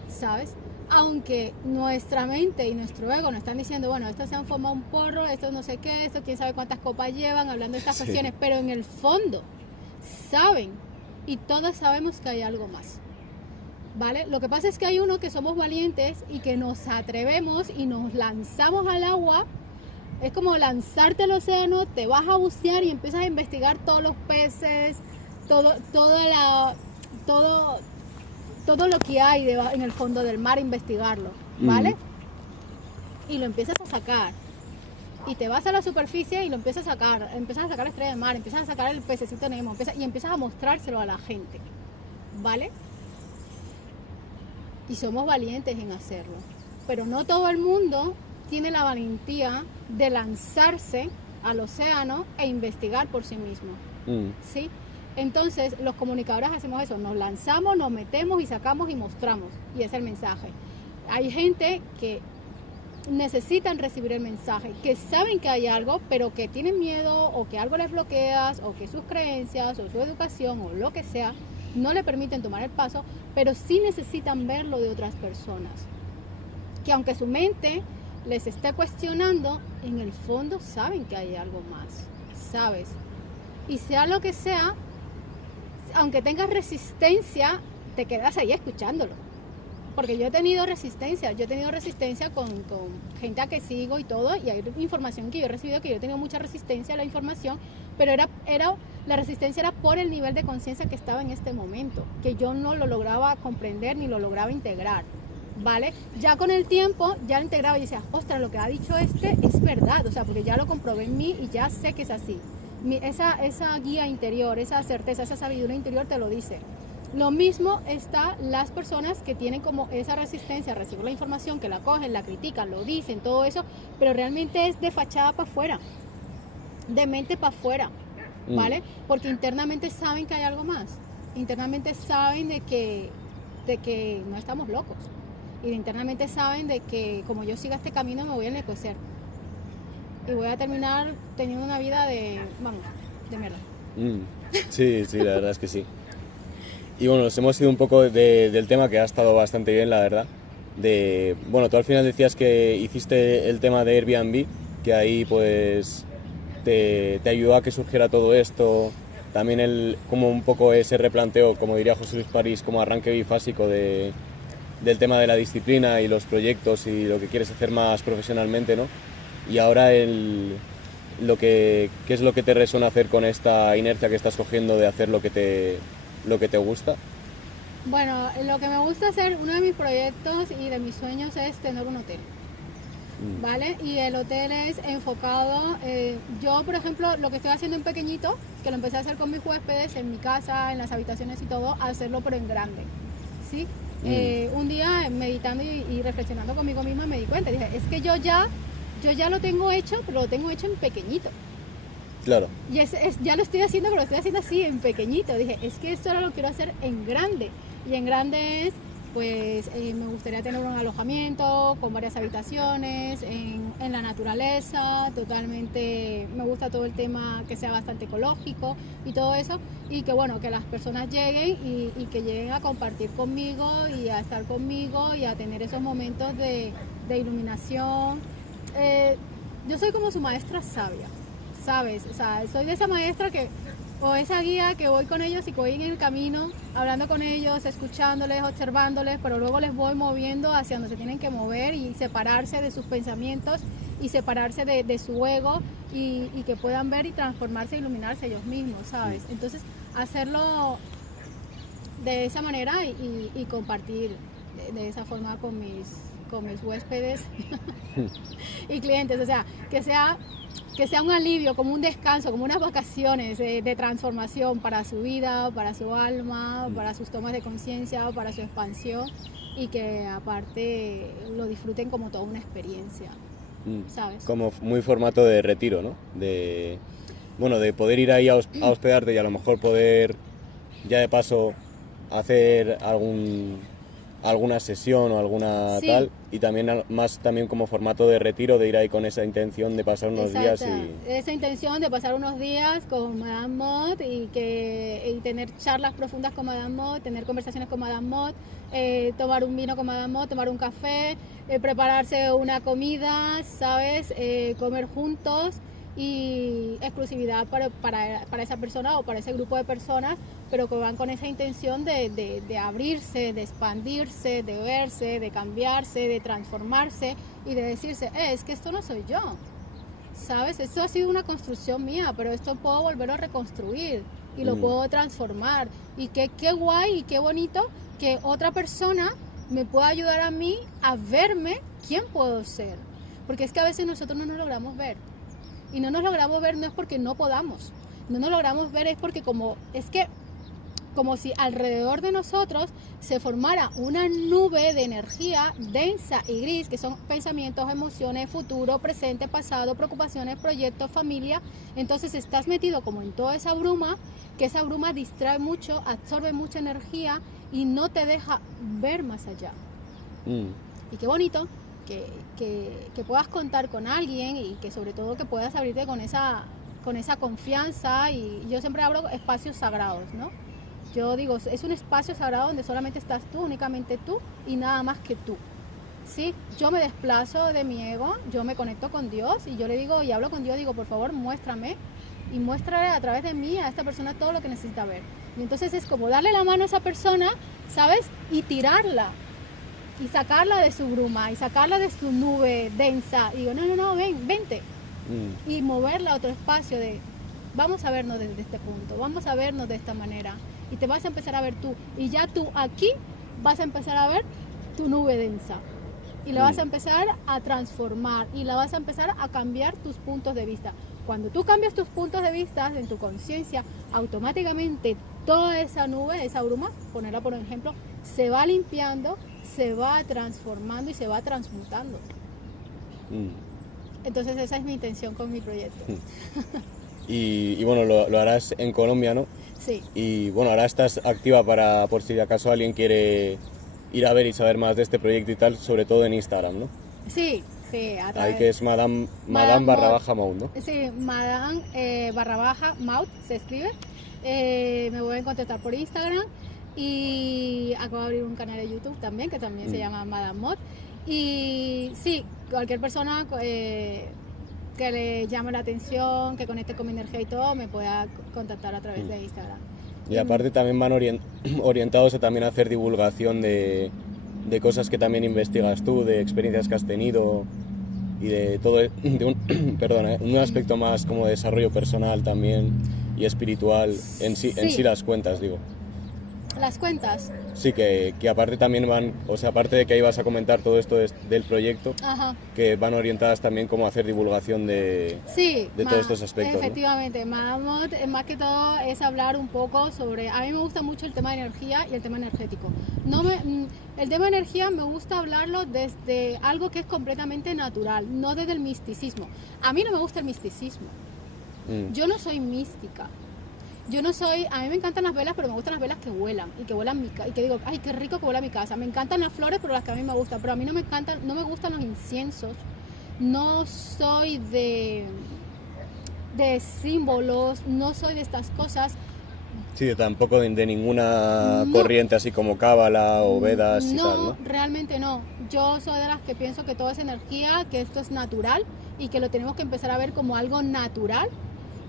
¿sabes? Aunque nuestra mente y nuestro ego nos están diciendo, bueno, estos se han fumado un porro, estos no sé qué, estos quién sabe cuántas copas llevan, hablando de estas cuestiones, pero en el fondo saben, y todos sabemos que hay algo más, ¿vale? Lo que pasa es que hay uno que somos valientes y que nos atrevemos y nos lanzamos al agua. Es como lanzarte al océano, te vas a bucear y empiezas a investigar todos los peces, todo lo que hay en el fondo del mar, investigarlo, ¿vale? Y lo empiezas a sacar. Y te vas a la superficie y lo empiezas a sacar. Empiezas a sacar la estrella del mar, empiezas a sacar el pececito Nemo, y empiezas a mostrárselo a la gente, ¿vale? Y somos valientes en hacerlo. Pero no todo el mundo tiene la valentía de lanzarse al océano e investigar por sí mismo, ¿sí? Entonces, los comunicadores hacemos eso, nos lanzamos, nos metemos y sacamos y mostramos, y es el mensaje. Hay gente que necesitan recibir el mensaje, que saben que hay algo, pero que tienen miedo, o que algo les bloquea, o que sus creencias, o su educación, o lo que sea, no le permiten tomar el paso, pero sí necesitan verlo de otras personas. Que aunque su mente les esté cuestionando, en el fondo saben que hay algo más, ¿sabes? Y sea lo que sea, aunque tengas resistencia, te quedas ahí escuchándolo. Porque yo he tenido resistencia con gente a que sigo y todo, y hay información que yo he recibido que yo he tenido mucha resistencia a la información, pero era La resistencia era por el nivel de conciencia que estaba en este momento, que yo no lo lograba comprender ni lo lograba integrar, ¿vale? Ya con el tiempo, ya lo integraba y decía, ostras, lo que ha dicho este es verdad, o sea, porque ya lo comprobé en mí y ya sé que es así. Esa guía interior, esa certeza, esa sabiduría interior te lo dice. Lo mismo está las personas que tienen como esa resistencia a recibir la información, que la cogen, la critican, lo dicen, todo eso, pero realmente es de fachada para afuera, de mente para afuera, ¿vale? Porque internamente saben que hay algo más, internamente saben de que no estamos locos, y internamente saben de que como yo siga este camino me voy a enloquecer y voy a terminar teniendo una vida de mierda. Sí, la verdad es que sí. Y bueno, nos hemos ido un poco del tema, que ha estado bastante bien, la verdad. Bueno, tú al final decías que hiciste el tema de Airbnb, que ahí pues te ayudó a que surgiera todo esto. También como un poco ese replanteo, como diría José Luis París, como arranque bifásico del tema de la disciplina y los proyectos y lo que quieres hacer más profesionalmente, ¿no? Y ahora ¿qué es lo que te resuena hacer con esta inercia que estás cogiendo de hacer lo que te gusta? Bueno, lo que me gusta hacer, uno de mis proyectos y de mis sueños es tener un hotel, ¿vale? Y el hotel es enfocado, yo por ejemplo, lo que estoy haciendo en pequeñito, que lo empecé a hacer con mis huéspedes, en mi casa, en las habitaciones y todo, hacerlo pero en grande, ¿sí? Un día meditando y reflexionando conmigo misma me di cuenta, dije, es que yo ya lo tengo hecho, pero lo tengo hecho en pequeñito. Claro. Y ya lo estoy haciendo, pero lo estoy haciendo así, en pequeñito. Dije, es que esto ahora lo quiero hacer en grande. Y en grande es, pues, me gustaría tener un alojamiento con varias habitaciones, en la naturaleza, totalmente, me gusta todo el tema que sea bastante ecológico y todo eso. Y que, bueno, que las personas lleguen y que lleguen a compartir conmigo y a estar conmigo y a tener esos momentos de iluminación. Yo soy como su maestra sabia, ¿sabes? O sea, soy de esa maestra o esa guía que voy con ellos y que voy en el camino, hablando con ellos, escuchándoles, observándoles, pero luego les voy moviendo hacia donde se tienen que mover y separarse de sus pensamientos y separarse de su ego y que puedan ver y transformarse e iluminarse ellos mismos, ¿sabes? Entonces, hacerlo de esa manera y compartir de esa forma con mis huéspedes y clientes, o sea, que sea un alivio, como un descanso, como unas vacaciones de transformación para su vida, para su alma, para sus tomas de conciencia, para su expansión, y que aparte lo disfruten como toda una experiencia, ¿sabes? Como muy formato de retiro, ¿no? De poder ir ahí a hospedarte y a lo mejor poder ya de paso hacer alguna sesión o alguna tal, y también más también como formato de retiro, de ir ahí con esa intención de pasar unos días esa intención de pasar unos días con Madame Mod y tener charlas profundas con Madame Mod, tener conversaciones con Madame Mod, tomar un vino con Madame Mod, tomar un café, prepararse una comida, ¿sabes? Comer juntos y exclusividad para esa persona o para ese grupo de personas, pero que van con esa intención de abrirse, de expandirse, de verse, de cambiarse, de transformarse y de decirse, es que esto no soy yo, ¿sabes? Esto ha sido una construcción mía, pero esto puedo volver a reconstruir y lo puedo transformar. Y qué guay y qué bonito que otra persona me pueda ayudar a mí a verme quién puedo ser, porque es que a veces nosotros no nos logramos ver. Y no nos logramos ver no es porque no podamos, no nos logramos ver es porque como si alrededor de nosotros se formara una nube de energía densa y gris, que son pensamientos, emociones, futuro, presente, pasado, preocupaciones, proyectos, familia. Entonces estás metido como en toda esa bruma, que esa bruma distrae mucho, absorbe mucha energía y no te deja ver más allá. Y qué bonito que puedas contar con alguien y que sobre todo que puedas abrirte con esa confianza. Y yo siempre hablo espacios sagrados, ¿no? Yo digo, es un espacio sagrado donde solamente estás tú, únicamente tú y nada más que tú, ¿sí? Yo me desplazo de mi ego, yo me conecto con Dios y yo le digo y hablo con Dios, digo, por favor, muéstrame y muéstrale a través de mí a esta persona todo lo que necesita ver. Y entonces es como darle la mano a esa persona, ¿sabes? Y tirarla y sacarla de su bruma y sacarla de su nube densa y digo, no, vente y moverla a otro espacio de vamos a vernos desde este punto, vamos a vernos de esta manera. Y te vas a empezar a ver tú. Y ya tú aquí vas a empezar a ver tu nube densa. Y la vas a empezar a transformar y la vas a empezar a cambiar tus puntos de vista. Cuando tú cambias tus puntos de vista en tu conciencia, automáticamente toda esa nube, esa bruma, ponerla por ejemplo, se va limpiando, se va transformando y se va transmutando. Entonces esa es mi intención con mi proyecto. Y bueno, lo harás en Colombia, ¿no? Sí. Y bueno, ahora estás activa por si acaso alguien quiere ir a ver y saber más de este proyecto y tal, sobre todo en Instagram, ¿no? Sí, sí. Ahí que es Madame _Maud, ¿no? Sí, Madame _Maud se escribe. Me voy a contactar por Instagram y acabo de abrir un canal de YouTube también que también se llama Madame Maud. Y sí, cualquier persona que le llame la atención, que conecte con mi energía y todo, me pueda contactar a través de Instagram. Y aparte también van orientados a también hacer divulgación de cosas que también investigas tú, de experiencias que has tenido y de todo, un aspecto más como de desarrollo personal también y espiritual en sí las cuentas, digo. Las cuentas. Sí, que aparte también van, o sea, aparte de que ahí vas a comentar todo esto del proyecto, Ajá. que van orientadas también como a hacer divulgación de todos estos aspectos. Efectivamente, ¿no? Más que todo es hablar un poco sobre, a mí me gusta mucho el tema de energía y el tema energético. El tema de energía me gusta hablarlo desde algo que es completamente natural, no desde el misticismo. A mí no me gusta el misticismo. Yo no soy mística. A mí me encantan las velas, pero me gustan las velas que vuelan y que vuelan y que digo, ay, qué rico que vuela mi casa. Me encantan las flores, pero las que a mí me gustan, pero a mí no me gustan los inciensos. No soy de símbolos, no soy de estas cosas. Sí, tampoco de ninguna corriente así como cábala o vedas y tal, ¿no? Realmente no. Yo soy de las que pienso que todo es energía, que esto es natural y que lo tenemos que empezar a ver como algo natural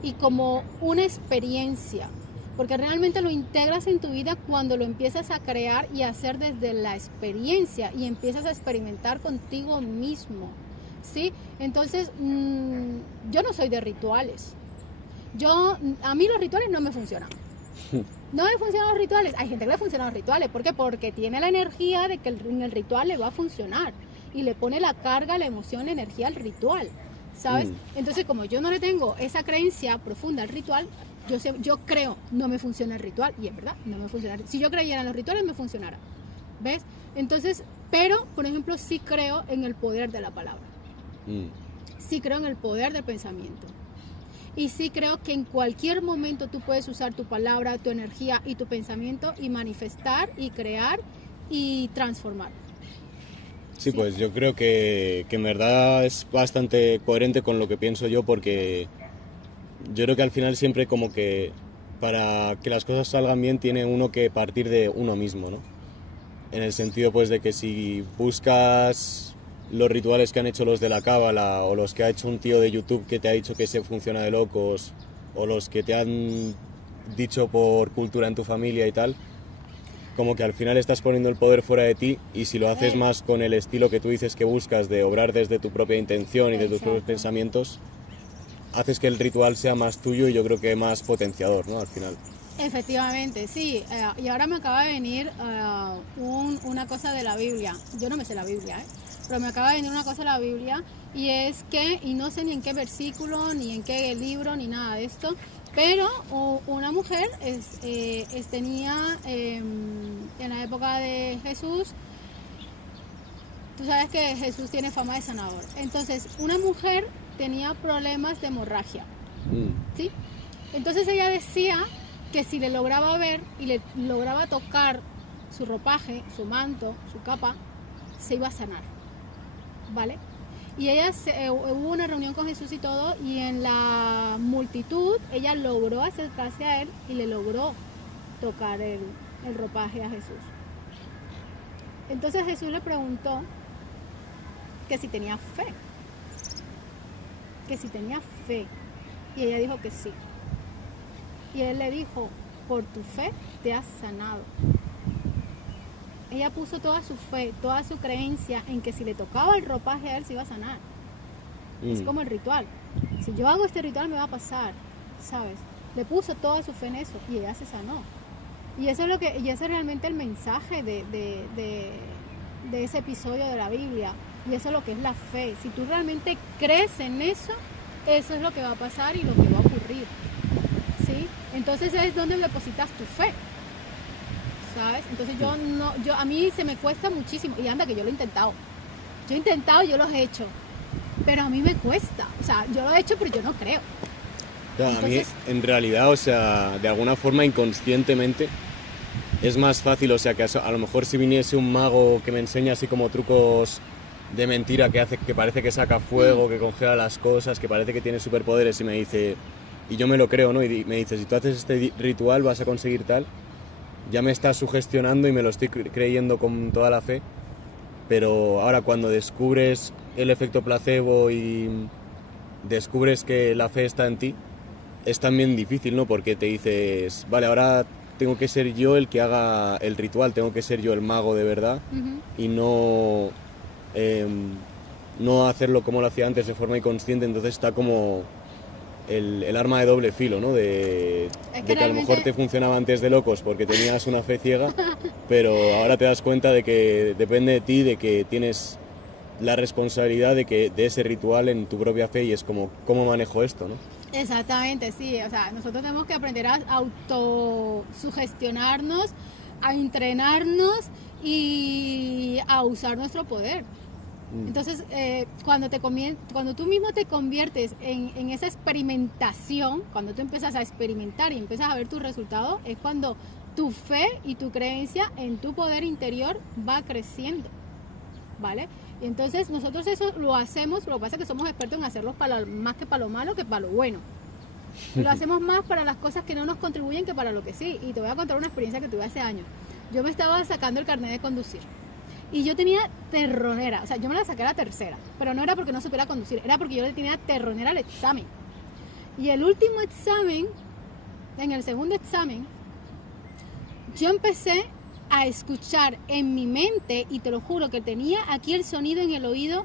y como una experiencia, porque realmente lo integras en tu vida cuando lo empiezas a crear y a hacer desde la experiencia y empiezas a experimentar contigo mismo, ¿sí? Entonces, yo no soy de rituales. A mí los rituales no me funcionan. No me funcionan los rituales. Hay gente que le funcionan los rituales. ¿Por qué? Porque tiene la energía de que en el ritual le va a funcionar y le pone la carga, la emoción, la energía al ritual, ¿sabes? Entonces, como yo no le tengo esa creencia profunda al ritual, yo creo, no me funciona el ritual, y es verdad, no me funciona. Si yo creyera en los rituales, me funcionara, ¿ves? Entonces, pero, por ejemplo, sí creo en el poder de la palabra. Sí creo en el poder del pensamiento. Y sí creo que en cualquier momento tú puedes usar tu palabra, tu energía y tu pensamiento y manifestar y crear y transformar. Sí, pues yo creo que en verdad es bastante coherente con lo que pienso yo, porque yo creo que al final siempre como que para que las cosas salgan bien tiene uno que partir de uno mismo, ¿no? En el sentido pues de que si buscas los rituales que han hecho los de la cábala o los que ha hecho un tío de YouTube que te ha dicho que se funciona de locos o los que te han dicho por cultura en tu familia y tal, como que al final estás poniendo el poder fuera de ti, y si lo haces más con el estilo que tú dices que buscas de obrar desde tu propia intención y de tus propios pensamientos, haces que el ritual sea más tuyo y yo creo que más potenciador, ¿no? Al final. Efectivamente, sí. Y ahora me acaba de venir una cosa de la Biblia. Yo no me sé la Biblia, pero me acaba de venir una cosa de la Biblia, y es que, y no sé ni en qué versículo, ni en qué libro, ni nada de esto, pero una mujer tenía en la época de Jesús, tú sabes que Jesús tiene fama de sanador. Entonces, una mujer tenía problemas de hemorragia, ¿sí? Entonces ella decía que si le lograba ver y le lograba tocar su ropaje, su manto, su capa, se iba a sanar, ¿vale? Y ella hubo una reunión con Jesús y todo, y en la multitud ella logró acercarse a él y le logró tocar el ropaje a Jesús. Entonces Jesús le preguntó que si tenía fe, y ella dijo que sí. Y él le dijo, por tu fe te has sanado. Ella puso toda su fe, toda su creencia en que si le tocaba el ropaje a él se iba a sanar. Es como el ritual. Si yo hago este ritual me va a pasar. ¿sabes? Le puso toda su fe en eso y ella se sanó. Y eso es realmente el mensaje de ese episodio de la Biblia. Y eso es lo que es la fe. Si tú realmente crees en eso, eso es lo que va a pasar y lo que va a ocurrir, ¿sí? Entonces es donde depositas tu fe, ¿sabes? Entonces a mí se me cuesta muchísimo, y anda que yo lo he intentado, yo los he hecho, pero a mí me cuesta, o sea, yo lo he hecho pero yo no creo. Claro, Entonces, a mí en realidad, o sea, de alguna forma inconscientemente es más fácil, o sea, que a lo mejor si viniese un mago que me enseña así como trucos de mentira que parece que saca fuego, que congela las cosas, que parece que tiene superpoderes y me dice, y yo me lo creo, ¿no? Y me dice, si tú haces este ritual vas a conseguir tal, ya me está sugestionando y me lo estoy creyendo con toda la fe, pero ahora cuando descubres el efecto placebo y descubres que la fe está en ti, es también difícil, ¿no? Porque te dices, vale, ahora tengo que ser yo el que haga el ritual, tengo que ser yo el mago de verdad y no hacerlo como lo hacía antes de forma inconsciente. Entonces está como el arma de doble filo, ¿no? De que a lo mejor te funcionaba antes de locos porque tenías una fe ciega, pero ahora te das cuenta de que depende de ti, de que tienes la responsabilidad de ese ritual en tu propia fe y es como, ¿cómo manejo esto, no? Exactamente, sí, o sea, nosotros tenemos que aprender a autosugestionarnos, a entrenarnos y a usar nuestro poder. Entonces, cuando tú mismo te conviertes en esa experimentación, cuando tú empiezas a experimentar y empiezas a ver tus resultados, es cuando tu fe y tu creencia en tu poder interior va creciendo, ¿vale? Y entonces nosotros eso lo hacemos, lo que pasa es que somos expertos en hacerlo más que para lo malo que para lo bueno. Lo hacemos más para las cosas que no nos contribuyen que para lo que sí. Y te voy a contar una experiencia que tuve hace años. Yo me estaba sacando el carnet de conducir y yo tenía terronera, o sea, yo me la saqué a la tercera, pero no era porque no supiera conducir, era porque yo le tenía terronera al examen. Y el último examen, en el segundo examen, yo empecé a escuchar en mi mente, y te lo juro que tenía aquí el sonido en el oído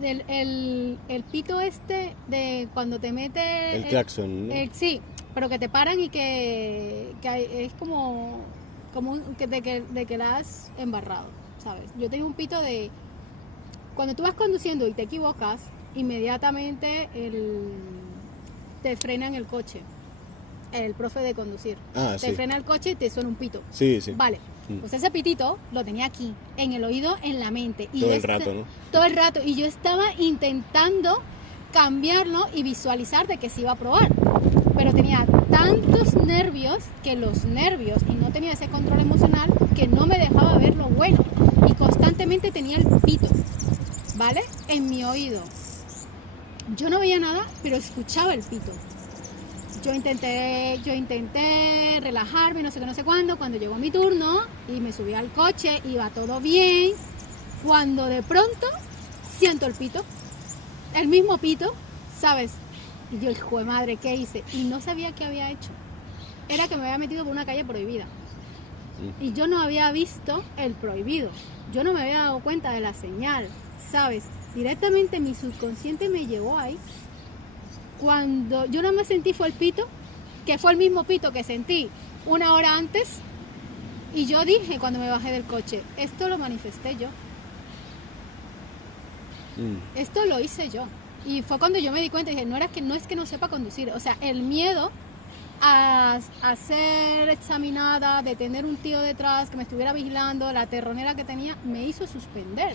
del el pito este de cuando te mete el claxon, ¿no? Sí, pero que te paran y que es como de que la has embarrado, ¿sabes? Yo tengo un pito de cuando tú vas conduciendo y te equivocas, inmediatamente te frena en el coche el profe de conducir. Te frena el coche y te suena un pito. Sí, sí. Vale. Pues ese pitito lo tenía aquí, en el oído, en la mente. Y todo el rato, ¿no? Todo el rato. Y yo estaba intentando cambiarlo y visualizar de que se iba a probar. Pero tenía tantos nervios, y no tenía ese control emocional, que no me dejaba ver lo bueno. Y constantemente tenía el pito, ¿vale? En mi oído. Yo no veía nada, pero escuchaba el pito. Yo intenté relajarme, no sé qué, no sé cuándo. Cuando llegó mi turno y me subí al coche, iba todo bien. Cuando de pronto siento el pito, el mismo pito, ¿sabes? Y yo, hijo de madre, ¿qué hice? Y no sabía qué había hecho. Era que me había metido por una calle prohibida. Y yo no había visto el prohibido. Yo no me había dado cuenta de la señal, ¿sabes? Directamente mi subconsciente me llevó ahí. Cuando yo no me sentí fue el pito, que fue el mismo pito que sentí una hora antes, y yo dije cuando me bajé del coche, esto lo manifesté yo. Esto lo hice yo. Y fue cuando yo me di cuenta y dije, no es que no sepa conducir, o sea, el miedo a ser examinada, de tener un tío detrás que me estuviera vigilando, la terronera que tenía, me hizo suspender.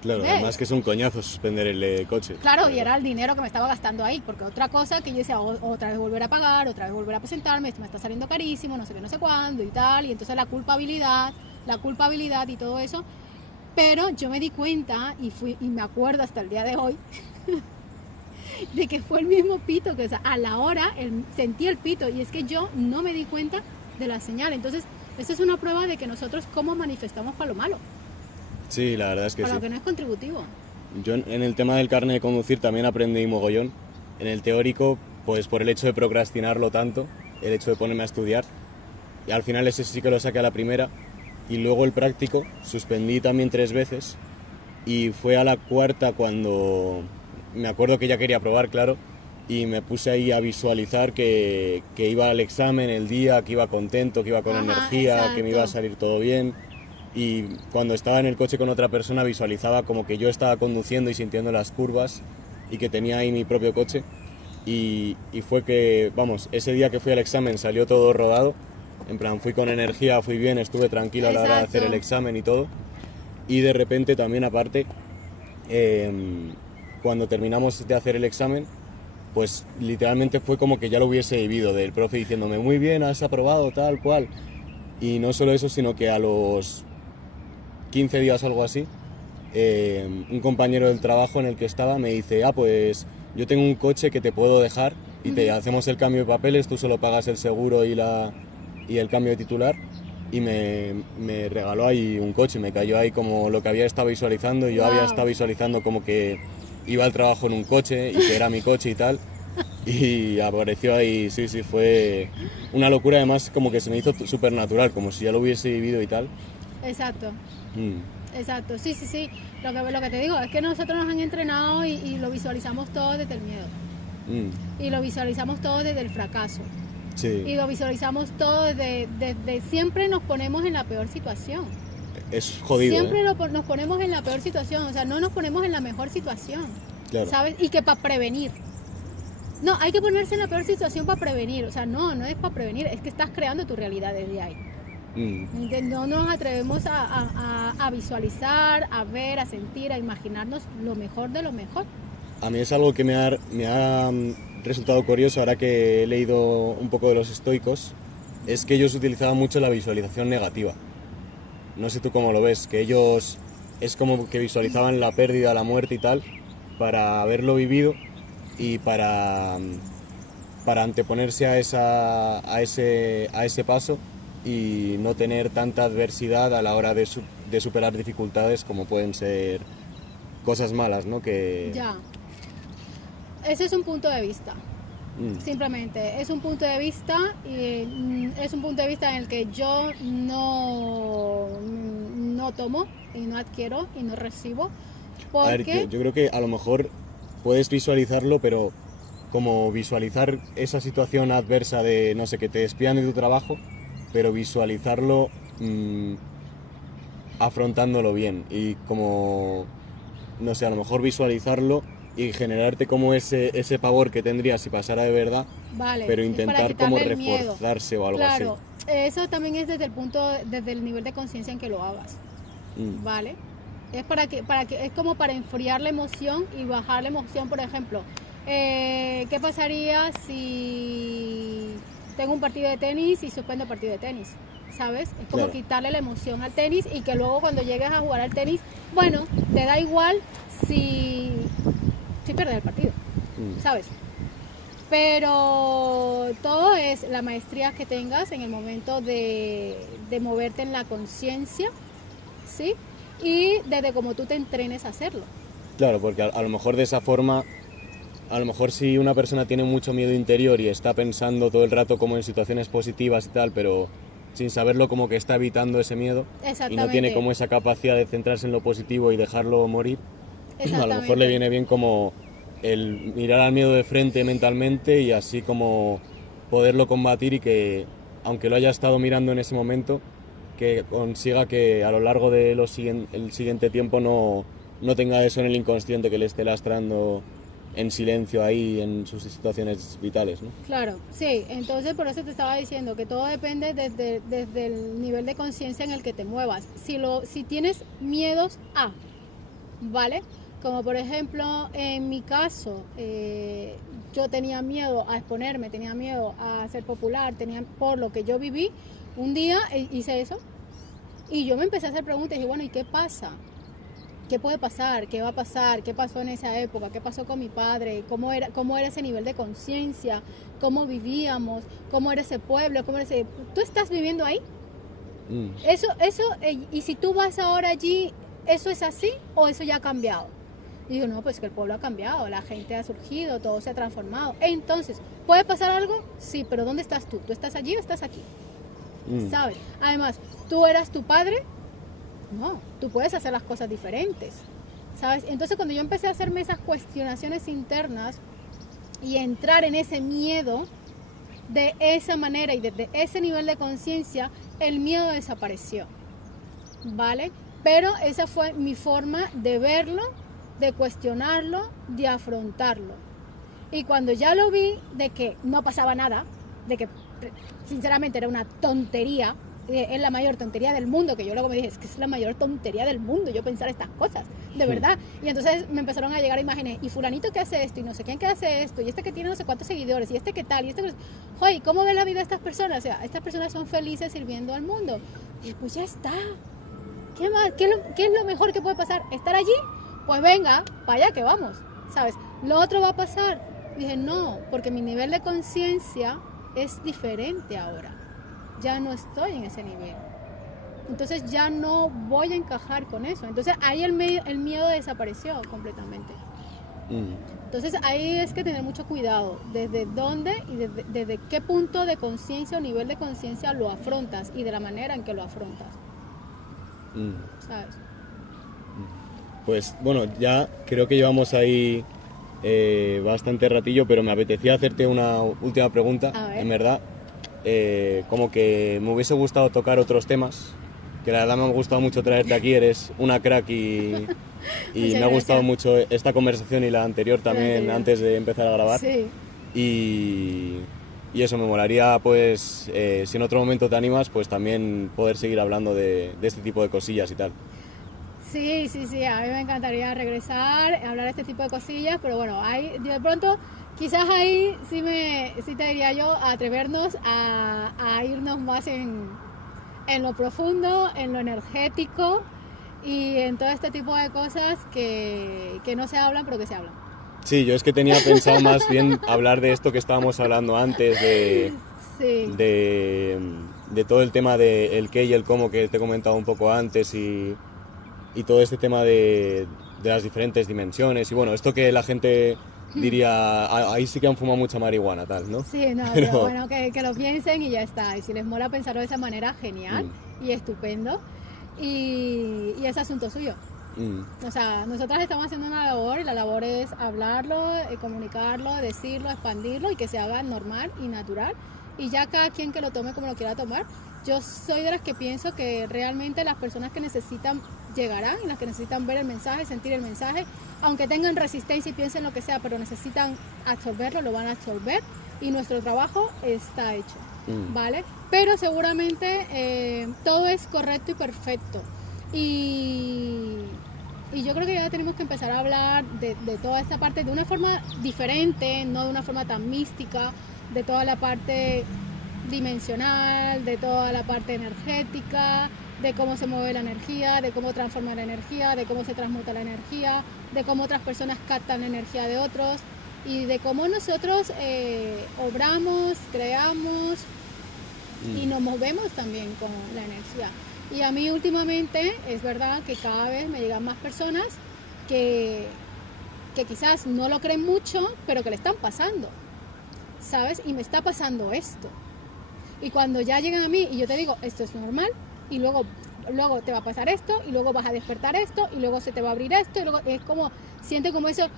Claro, ¿ves? además que es un coñazo suspender el coche. Claro, y era el dinero que me estaba gastando ahí, porque otra cosa que yo decía, otra vez volver a pagar, otra vez volver a presentarme, esto me está saliendo carísimo, no sé qué, no sé cuándo y tal, y entonces la culpabilidad y todo eso. Pero yo me di cuenta y me acuerdo hasta el día de hoy de que fue el mismo pito, que o sea, a la hora sentí el pito, y es que yo no me di cuenta de la señal. Entonces, esta es una prueba de que nosotros cómo manifestamos para lo malo. Sí, la verdad es que para sí. lo que no es contributivo. Yo en el tema del carnet de conducir también aprendí mogollón. En el teórico, pues por el hecho de procrastinarlo tanto, el hecho de ponerme a estudiar, y al final ese sí que lo saqué a la primera. Y luego el práctico, suspendí también 3 veces, y fue a la cuarta cuando me acuerdo que ya quería probar, claro, y me puse ahí a visualizar que iba al examen el día, que iba contento, que iba con Ajá, energía, que me iba a exacto. salir todo bien. Y cuando estaba en el coche con otra persona visualizaba como que yo estaba conduciendo y sintiendo las curvas y que tenía ahí mi propio coche. Y fue que, vamos, ese día que fui al examen salió todo rodado. En plan, fui con energía, fui bien, estuve tranquilo a la hora de hacer el Exacto. examen y todo. Y de repente también aparte, cuando terminamos de hacer el examen, pues literalmente fue como que ya lo hubiese vivido, del profe diciéndome, muy bien, has aprobado, tal cual. Y no solo eso, sino que a los 15 días o algo así, un compañero del trabajo en el que estaba me dice, ah, pues yo tengo un coche que te puedo dejar y te hacemos el cambio de papeles, tú solo pagas el seguro y el cambio de titular. Y me regaló ahí un coche, me cayó ahí como lo que había estado visualizando, y yo había estado Wow. visualizando como que iba al trabajo en un coche y que era mi coche y tal. Y apareció ahí, sí, sí, fue una locura, además como que se me hizo súper natural, como si ya lo hubiese vivido y tal. Exacto. Mm, Exacto. Sí, sí, sí. Lo que te digo es que nosotros nos han entrenado y lo visualizamos todo desde el miedo. mm, Y lo visualizamos todo desde el fracaso. sí, Y lo visualizamos todo desde siempre nos ponemos en la peor situación. es jodido, ¿eh? Siempre nos ponemos en la peor situación, o sea, no nos ponemos en la mejor situación, Claro. ¿sabes? Y que para prevenir. No, hay que ponerse en la peor situación para prevenir, o sea, no es para prevenir, es que estás creando tu realidad desde ahí. Mm. No nos atrevemos a visualizar, a ver, a sentir, a imaginarnos lo mejor de lo mejor. A mí es algo que me ha resultado curioso ahora que he leído un poco de los estoicos, es que ellos utilizaban mucho la visualización negativa. No sé tú cómo lo ves, que ellos es como que visualizaban la pérdida, la muerte y tal, para haberlo vivido y para anteponerse a ese paso y no tener tanta adversidad a la hora de superar dificultades como pueden ser cosas malas, ¿no? Que... Ya, ese es un punto de vista. Mm, Simplemente es un punto de vista y es un punto de vista en el que yo no tomo y no adquiero y no recibo A ver, porque yo creo que a lo mejor puedes visualizarlo, pero como visualizar esa situación adversa de, no sé, que te despidan de tu trabajo, pero visualizarlo afrontándolo bien y como, no sé, a lo mejor visualizarlo y generarte como ese pavor que tendrías si pasara de verdad, vale, pero es para intentar como quitarle el miedo. reforzarse o algo así. Claro, eso también es desde el nivel de conciencia en que lo hagas, Mm, ¿vale? Es es como para enfriar la emoción y bajar la emoción, por ejemplo. ¿Qué pasaría si tengo un partido de tenis y suspendo el partido de tenis? ¿Sabes? Es como claro. quitarle la emoción al tenis y que luego cuando llegues a jugar al tenis, bueno, te da igual si, si pierdes el partido, Mm, ¿sabes? Pero todo es la maestría que tengas en el momento de moverte en la conciencia, ¿sí? Y desde como tú te entrenes a hacerlo. claro, porque a lo mejor de esa forma, a lo mejor si una persona tiene mucho miedo interior y está pensando todo el rato como en situaciones positivas y tal, pero sin saberlo como que está evitando ese miedo y no tiene Exactamente, como esa capacidad de centrarse en lo positivo y dejarlo morir, a lo mejor le exactamente. viene bien como el mirar al miedo de frente mentalmente y así como poderlo combatir y que, aunque lo haya estado mirando en ese momento, que consiga que a lo largo de el siguiente tiempo no tenga eso en el inconsciente que le esté lastrando en silencio ahí en sus situaciones vitales, ¿no? Claro, sí, entonces por eso te estaba diciendo que todo depende desde el nivel de conciencia en el que te muevas. Si tienes miedos a, ¿vale? Como por ejemplo, en mi caso, yo tenía miedo a exponerme, tenía miedo a ser popular, por lo que yo viví, un día hice eso y yo me empecé a hacer preguntas y bueno, ¿y qué pasa? ¿Qué puede pasar? ¿Qué va a pasar? ¿Qué pasó en esa época? ¿Qué pasó con mi padre? Cómo era ese nivel de conciencia? ¿Cómo vivíamos? ¿Cómo era ese pueblo? ¿Tú estás viviendo ahí? Mm, Y si tú vas ahora allí, ¿eso es así o eso ya ha cambiado? Y digo, no, pues que el pueblo ha cambiado, la gente ha surgido, todo se ha transformado. Entonces, ¿puede pasar algo? Sí, pero ¿dónde estás tú? ¿Tú estás allí o estás aquí? mm, ¿Sabes? Además, ¿tú eras tu padre? No, tú puedes hacer las cosas diferentes, ¿sabes? Entonces cuando yo empecé a hacerme esas cuestionaciones internas, y entrar en ese miedo de esa manera y desde ese nivel de conciencia, el miedo desapareció, ¿vale? Pero esa fue mi forma de verlo, de cuestionarlo, de afrontarlo. Y cuando ya lo vi de que no pasaba nada, de que sinceramente era una tontería, es la mayor tontería del mundo, que yo luego me dije, es que es la mayor tontería del mundo yo pensar estas cosas, de verdad. Y entonces me empezaron a llegar imágenes, y fulanito que hace esto, y no sé quién que hace esto, y este que tiene no sé cuántos seguidores, y este que tal, y este que... Oye, ¿cómo ve la vida de estas personas? O sea, estas personas son felices sirviendo al mundo. Y pues ya está. ¿Qué más? ¿Qué es lo mejor que puede pasar? ¿Estar allí? Pues venga, para allá que vamos, ¿sabes? Lo otro va a pasar. Dije, no, porque mi nivel de conciencia es diferente ahora. Ya no estoy en ese nivel. Entonces ya no voy a encajar con eso. Entonces ahí el miedo desapareció completamente. Entonces ahí es que tener mucho cuidado. Desde dónde y desde qué punto de conciencia o nivel de conciencia lo afrontas y de la manera en que lo afrontas. ¿Sabes? Pues bueno, ya creo que llevamos ahí bastante ratillo, pero me apetecía hacerte una última pregunta, en verdad. Como que me hubiese gustado tocar otros temas, que la verdad me ha gustado mucho traerte aquí, eres una crack y me ha gustado mucho esta conversación y la anterior también, antes de empezar a grabar. Sí. Y eso, me molaría, pues, si en otro momento te animas, pues también poder seguir hablando de este tipo de cosillas y tal. Sí, a mí me encantaría regresar, hablar de este tipo de cosillas, pero bueno, de pronto, quizás ahí sí te diría yo, atrevernos a irnos más en lo profundo, en lo energético y en todo este tipo de cosas que no se hablan, pero que se hablan. Sí, yo es que tenía pensado más bien hablar de esto que estábamos hablando antes, de todo el tema del qué y el cómo que te he comentado un poco antes y todo este tema de las diferentes dimensiones y bueno, esto que la gente diría, ahí sí que han fumado mucha marihuana, tal, ¿no? Sí, no, pero bueno, que lo piensen y ya está. Y si les mola pensarlo de esa manera, genial y estupendo. Y es asunto suyo. O sea, nosotras estamos haciendo una labor y la labor es hablarlo, comunicarlo, decirlo, expandirlo y que se haga normal y natural. Y ya cada quien que lo tome como lo quiera tomar. Yo soy de las que pienso que realmente las personas que necesitan llegarán y las que necesitan ver el mensaje, sentir el mensaje, aunque tengan resistencia y piensen lo que sea, pero necesitan absorberlo, lo van a absorber y nuestro trabajo está hecho, ¿vale? Pero seguramente todo es correcto y perfecto y yo creo que ya tenemos que empezar a hablar de toda esta parte de una forma diferente, no de una forma tan mística, de toda la parte dimensional, de toda la parte energética, de cómo se mueve la energía, de cómo transforma la energía, de cómo se transmuta la energía, de cómo otras personas captan la energía de otros y de cómo nosotros obramos, creamos y nos movemos también con la energía. Y a mí últimamente es verdad que cada vez me llegan más personas que quizás no lo creen mucho, pero que le están pasando, ¿sabes? Y me está pasando esto. Y cuando ya llegan a mí y yo te digo, esto es normal, y luego te va a pasar esto, y luego vas a despertar esto, y luego se te va a abrir esto, y luego es como, siente como eso,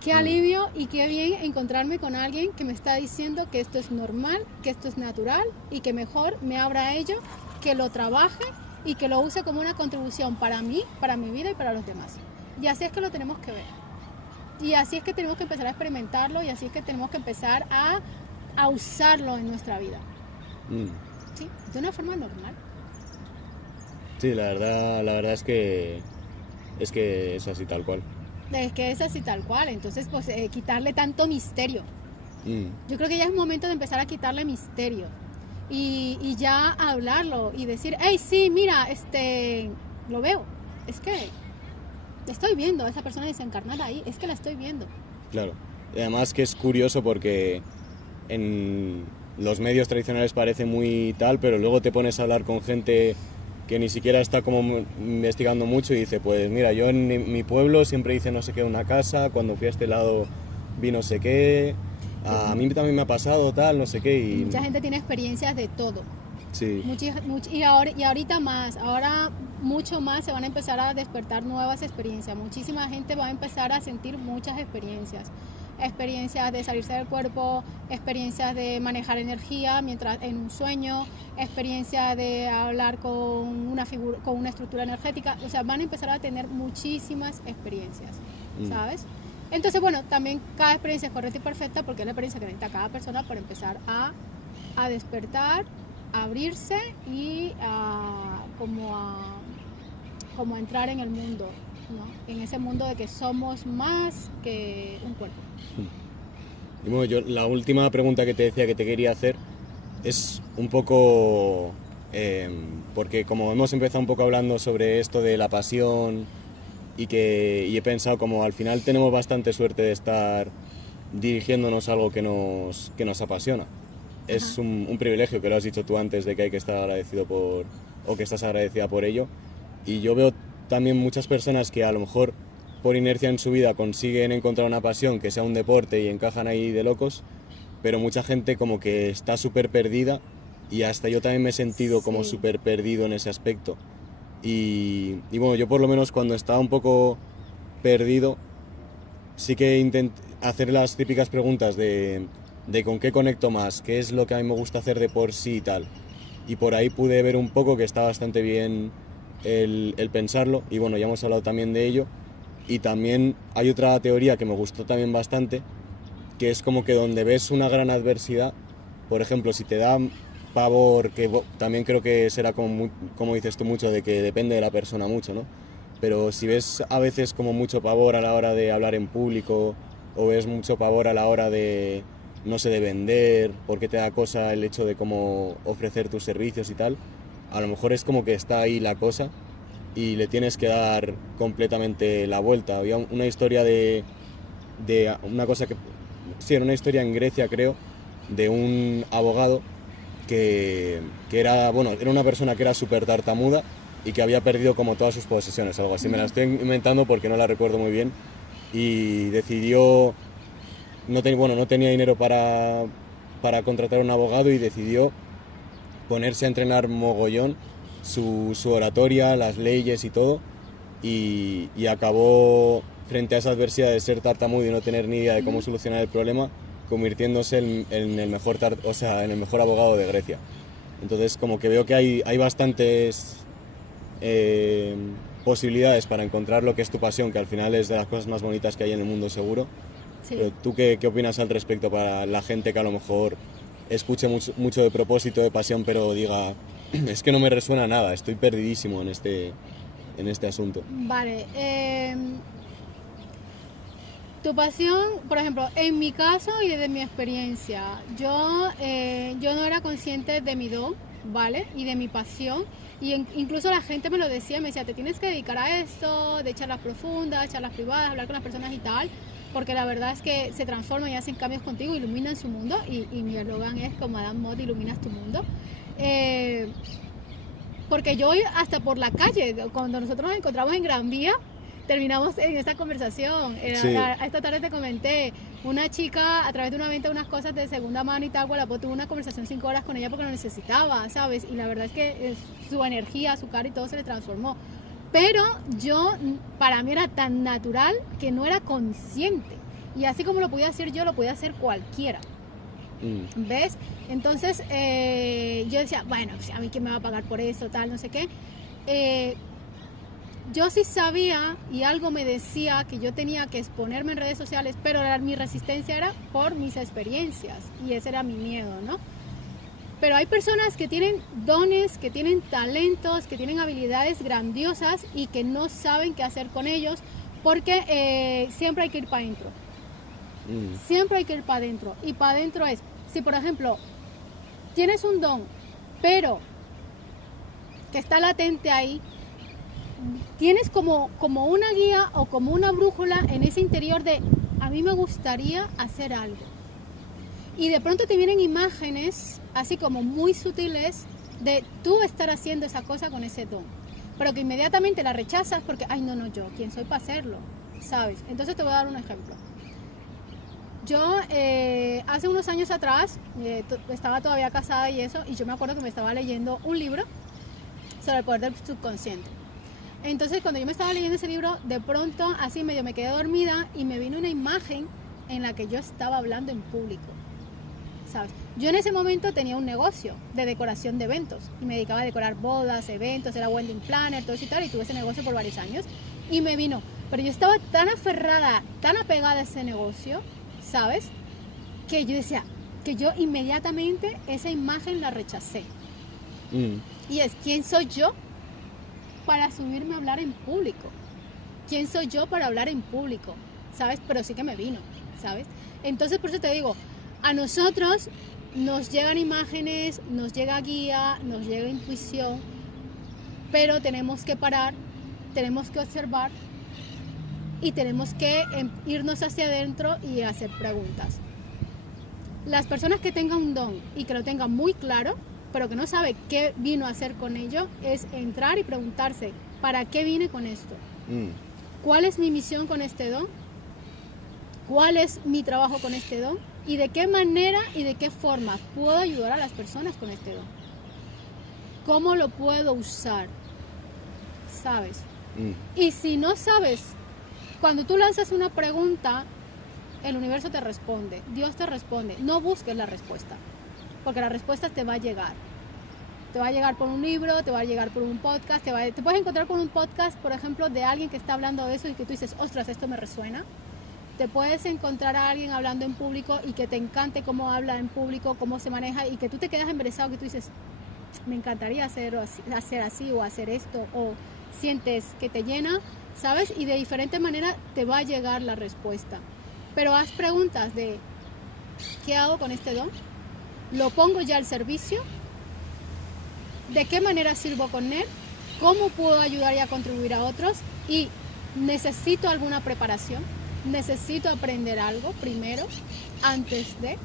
qué alivio y qué bien encontrarme con alguien que me está diciendo que esto es normal, que esto es natural, y que mejor me abra a ello, que lo trabaje y que lo use como una contribución para mí, para mi vida y para los demás. Y así es que lo tenemos que ver. Y así es que tenemos que empezar a experimentarlo, y así es que tenemos que empezar a usarlo en nuestra vida. Sí, de una forma normal. Sí, la verdad es que es así tal cual. Es que es así tal cual, entonces pues quitarle tanto misterio. Yo creo que ya es momento de empezar a quitarle misterio y ya hablarlo y decir, hey, sí, mira, lo veo, es que estoy viendo a esa persona desencarnada ahí, es que la estoy viendo. Claro, y además que es curioso porque en los medios tradicionales parece muy tal, pero luego te pones a hablar con gente que ni siquiera está como investigando mucho y dice, pues mira, yo en mi pueblo siempre hice no sé qué una casa, cuando fui a este lado vi no sé qué, a mí también me ha pasado tal, no sé qué. Y mucha gente tiene experiencias de todo. Sí. Y ahorita más, ahora mucho más se van a empezar a despertar nuevas experiencias, muchísima gente va a empezar a sentir muchas experiencias. experiencias de salirse del cuerpo, experiencias de manejar energía mientras en un sueño, experiencias de hablar con una figura, con una estructura energética. O sea, van a empezar a tener muchísimas experiencias, ¿sabes? Entonces, bueno, también cada experiencia es correcta y perfecta porque es la experiencia que necesita cada persona para empezar a despertar, a abrirse y como a entrar en el mundo, ¿no? En ese mundo de que somos más que un cuerpo. Y bueno, yo la última pregunta que te decía que te quería hacer es un poco, porque como hemos empezado un poco hablando sobre esto de la pasión y he pensado como al final tenemos bastante suerte de estar dirigiéndonos a algo que nos apasiona. Es un privilegio, que lo has dicho tú antes, de que hay que estar agradecido o que estás agradecida por ello. Y yo veo también muchas personas que a lo mejor por inercia en su vida consiguen encontrar una pasión que sea un deporte y encajan ahí de locos, pero mucha gente como que está súper perdida y hasta yo también me he sentido como súper perdido en ese aspecto. Y bueno, yo por lo menos cuando estaba un poco perdido sí que intenté hacer las típicas preguntas de con qué conecto más, qué es lo que a mí me gusta hacer de por sí y tal. Y por ahí pude ver un poco que está bastante bien el pensarlo, y bueno, ya hemos hablado también de ello. Y también hay otra teoría que me gustó también bastante, que es como que donde ves una gran adversidad, por ejemplo, si te da pavor, que también creo que será como dices tú mucho, de que depende de la persona mucho, ¿no? Pero si ves a veces como mucho pavor a la hora de hablar en público, o ves mucho pavor a la hora de, no sé, de vender, porque te da cosa el hecho de cómo ofrecer tus servicios y tal, a lo mejor es como que está ahí la cosa y le tienes que dar completamente la vuelta. Había una historia de una cosa que, sí, era una historia en Grecia, creo, de un abogado que era, bueno, era una persona que era súper tartamuda y que había perdido como todas sus posesiones, algo así. Me la estoy inventando porque no la recuerdo muy bien. Y decidió, no tenía dinero para contratar a un abogado, y decidió ponerse a entrenar mogollón su oratoria, las leyes y todo, y acabó, frente a esa adversidad de ser tartamudo y no tener ni idea de cómo solucionar el problema, convirtiéndose en el mejor en el mejor abogado de Grecia. Entonces como que veo que hay bastantes posibilidades para encontrar lo que es tu pasión, que al final es de las cosas más bonitas que hay en el mundo, seguro. Sí. Pero ¿tú qué opinas al respecto para la gente que a lo mejor escuche mucho de propósito, de pasión, pero diga, es que no me resuena nada, estoy perdidísimo en este asunto? Vale, tu pasión, por ejemplo, en mi caso y desde mi experiencia, yo no era consciente de mi don, ¿vale? Y de mi pasión, y incluso la gente me lo decía, me decía, te tienes que dedicar a esto, de charlas profundas, charlas privadas, hablar con las personas y tal, porque la verdad es que se transforman y hacen cambios contigo, iluminan su mundo, y mi eslogan es, como Adam Mott, iluminas tu mundo. Porque yo hasta por la calle, cuando nosotros nos encontramos en Gran Vía, terminamos en esta conversación. Esta tarde te comenté, una chica a través de una venta, unas cosas de segunda mano y tal, tuve una conversación 5 horas con ella porque lo necesitaba, ¿sabes? Y la verdad es que su energía, su cara y todo se le transformó. Pero para mí era tan natural que no era consciente. Y así como lo podía hacer yo, lo podía hacer cualquiera. ¿Ves? Entonces yo decía, bueno, a mí quién me va a pagar por eso, tal, no sé qué. Yo sí sabía, y algo me decía que yo tenía que exponerme en redes sociales, pero mi resistencia era por mis experiencias, y ese era mi miedo, ¿no? Pero hay personas que tienen dones, que tienen talentos, que tienen habilidades grandiosas y que no saben qué hacer con ellos, porque siempre hay que ir para adentro. Siempre hay que ir para adentro. Y para adentro es, si por ejemplo tienes un don, pero que está latente ahí, tienes como una guía o como una brújula en ese interior de, a mí me gustaría hacer algo. Y de pronto te vienen imágenes así como muy sutiles de tú estar haciendo esa cosa con ese don, pero que inmediatamente la rechazas porque, ay, no, yo, ¿quién soy para hacerlo? ¿Sabes? Entonces te voy a dar un ejemplo. Yo hace unos años atrás estaba todavía casada y eso, y yo me acuerdo que me estaba leyendo un libro sobre el poder del subconsciente. Entonces cuando yo me estaba leyendo ese libro, de pronto así medio me quedé dormida y me vino una imagen en la que yo estaba hablando en público, ¿sabes? Yo en ese momento tenía un negocio de decoración de eventos y me dedicaba a decorar bodas, eventos, era wedding planner, todo eso y tal, y tuve ese negocio por varios años y me vino. Pero yo estaba tan aferrada, tan apegada a ese negocio, ¿sabes? Que yo decía, que yo inmediatamente esa imagen la rechacé. Y es, ¿quién soy yo para subirme a hablar en público? ¿Quién soy yo para hablar en público? ¿Sabes? Pero sí que me vino, ¿sabes? Entonces, por eso te digo, a nosotros nos llegan imágenes, nos llega guía, nos llega intuición, pero tenemos que parar, tenemos que observar y tenemos que irnos hacia adentro y hacer preguntas. Las personas que tengan un don y que lo tengan muy claro, pero que no sabe qué vino a hacer con ello, es entrar y preguntarse, ¿para qué vine con esto? ¿Cuál es mi misión con este don? ¿Cuál es mi trabajo con este don? ¿Y de qué manera y de qué forma puedo ayudar a las personas con este don? ¿Cómo lo puedo usar? ¿Sabes? Y si no sabes, cuando tú lanzas una pregunta, el universo te responde, Dios te responde. No busques la respuesta, porque la respuesta te va a llegar. Te va a llegar por un libro, te va a llegar por un podcast, te puedes encontrar con un podcast, por ejemplo, de alguien que está hablando de eso y que tú dices, ostras, esto me resuena. Te puedes encontrar a alguien hablando en público y que te encante cómo habla en público, cómo se maneja y que tú te quedas embelesado, que tú dices, me encantaría hacer así o hacer esto, o sientes que te llena, ¿sabes? Y de diferente manera te va a llegar la respuesta. Pero haz preguntas de, ¿qué hago con este don? ¿Lo pongo ya al servicio? ¿De qué manera sirvo con él? ¿Cómo puedo ayudar y a contribuir a otros? Y necesito alguna preparación. Necesito aprender algo primero, antes de,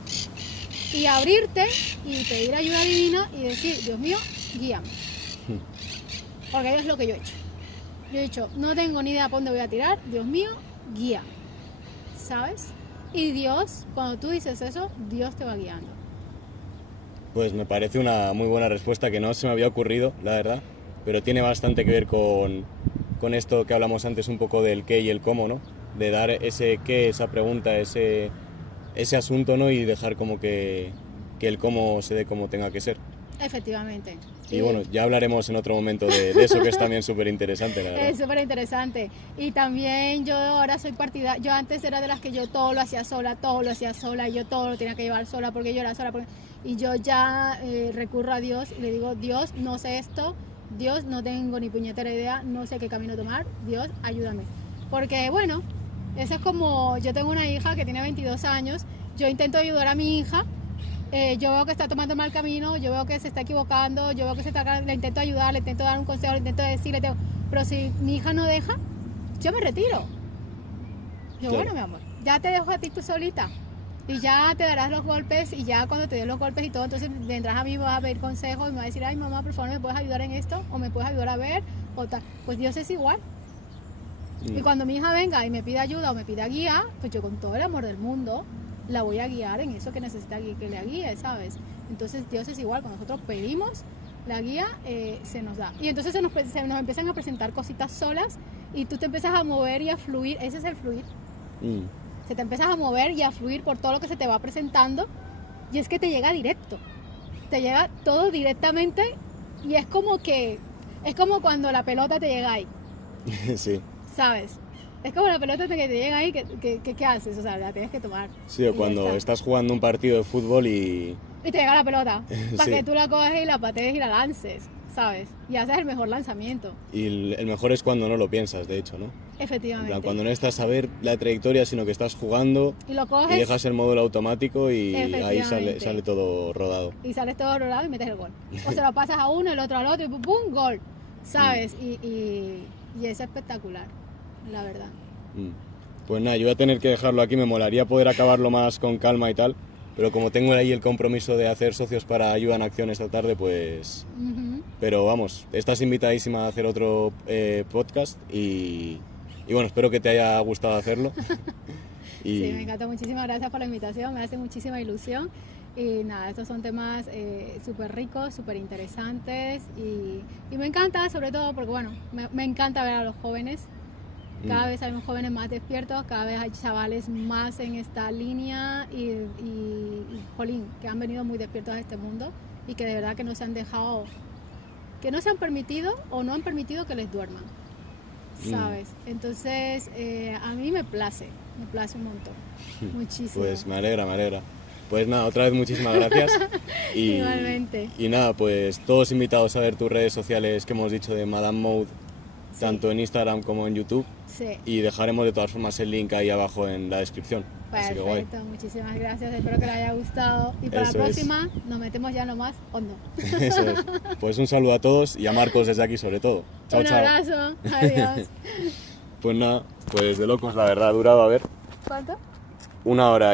y abrirte y pedir ayuda divina y decir, Dios mío, guíame. Porque es lo que yo he hecho. Yo he dicho, no tengo ni idea por dónde voy a tirar, Dios mío, guíame. ¿Sabes? Y Dios, cuando tú dices eso, Dios te va guiando. Pues me parece una muy buena respuesta que no se me había ocurrido, la verdad, pero tiene bastante que ver con esto que hablamos antes un poco del qué y el cómo, ¿no? De dar ese qué, esa pregunta, ese asunto, ¿no? Y dejar como que el cómo se dé como tenga que ser. Efectivamente. Y bueno, ya hablaremos en otro momento de eso, que es también súper interesante, la verdad. Es súper interesante. Y también yo ahora soy partidaria. Yo antes era de las que yo todo lo hacía sola, y yo todo lo tenía que llevar sola porque yo era sola. Y yo ya recurro a Dios y le digo, Dios, no sé esto, Dios, no tengo ni puñetera idea, no sé qué camino tomar, Dios, ayúdame. Porque bueno, eso es como, yo tengo una hija que tiene 22 años, yo intento ayudar a mi hija, yo veo que está tomando mal camino, yo veo que se está equivocando, yo veo que le intento ayudar, le intento dar un consejo, le intento decir, pero si mi hija no deja, yo me retiro. Yo, claro. Bueno, mi amor, ya te dejo a ti tú solita y ya te darás los golpes y ya cuando te des los golpes y todo, entonces vendrás a mí, me vas a pedir consejos y me vas a decir, ay mamá, por favor, ¿me puedes ayudar en esto? O me puedes ayudar a ver, o tal. Pues Dios es igual. Y cuando mi hija venga y me pida ayuda o me pida guía, pues yo con todo el amor del mundo la voy a guiar en eso que necesita que le guíe, ¿sabes? Entonces Dios es igual, cuando nosotros pedimos la guía, se nos da. Y entonces se nos empiezan a presentar cositas solas y tú te empiezas a mover y a fluir, ese es el fluir. Se te empiezas a mover y a fluir por todo lo que se te va presentando y es que te llega directo, te llega todo directamente y es como cuando la pelota te llega ahí. Sí. ¿Sabes? Es como la pelota que te llega ahí, ¿qué haces? O sea, la tienes que tomar. Sí, o cuando estás jugando un partido de fútbol y te llega la pelota, para sí. que tú la coges y la patees y la lances, ¿sabes? Y haces el mejor lanzamiento. Y el mejor es cuando no lo piensas, de hecho, ¿no? Efectivamente. En plan, cuando no estás a ver la trayectoria, sino que estás jugando y lo coges y dejas el módulo automático y ahí sale todo rodado. Y sales todo rodado y metes el gol. O se lo pasas a uno, el otro al otro y ¡pum! Gol, ¿sabes? Y es espectacular, la verdad. Pues nada, yo voy a tener que dejarlo aquí, me molaría poder acabarlo más con calma y tal, pero como tengo ahí el compromiso de hacer socios para Ayuda en Acción esta tarde, pues... Pero vamos, estás invitadísima a hacer otro podcast y bueno, espero que te haya gustado hacerlo. Sí, me encanta, muchísimas gracias por la invitación, me hace muchísima ilusión. Y nada, estos son temas súper ricos, súper interesantes y me encanta sobre todo porque bueno, me encanta ver a los jóvenes Cada vez hay jóvenes más despiertos, cada vez hay chavales más en esta línea y jolín, que han venido muy despiertos a este mundo y que de verdad que no se han dejado, que no se han permitido o no han permitido que les duerman, ¿sabes? Entonces, a mí me place un montón, muchísimo. Pues me alegra. Pues nada, otra vez muchísimas gracias. Igualmente. Y nada, pues todos invitados a ver tus redes sociales que hemos dicho de Madame Maude, tanto en Instagram como en YouTube. Sí. Y dejaremos de todas formas el link ahí abajo en la descripción. Así que guay. Perfecto, muchísimas gracias, espero que les haya gustado y para Eso la es. próxima nos metemos ya lo más hondo. Eso es. Pues un saludo a todos y a Marcos desde aquí sobre todo. Chao, Un chao. abrazo, adiós. Pues nada, pues de locos la verdad, ha durado, a ver, ¿Cuánto? 1 hora y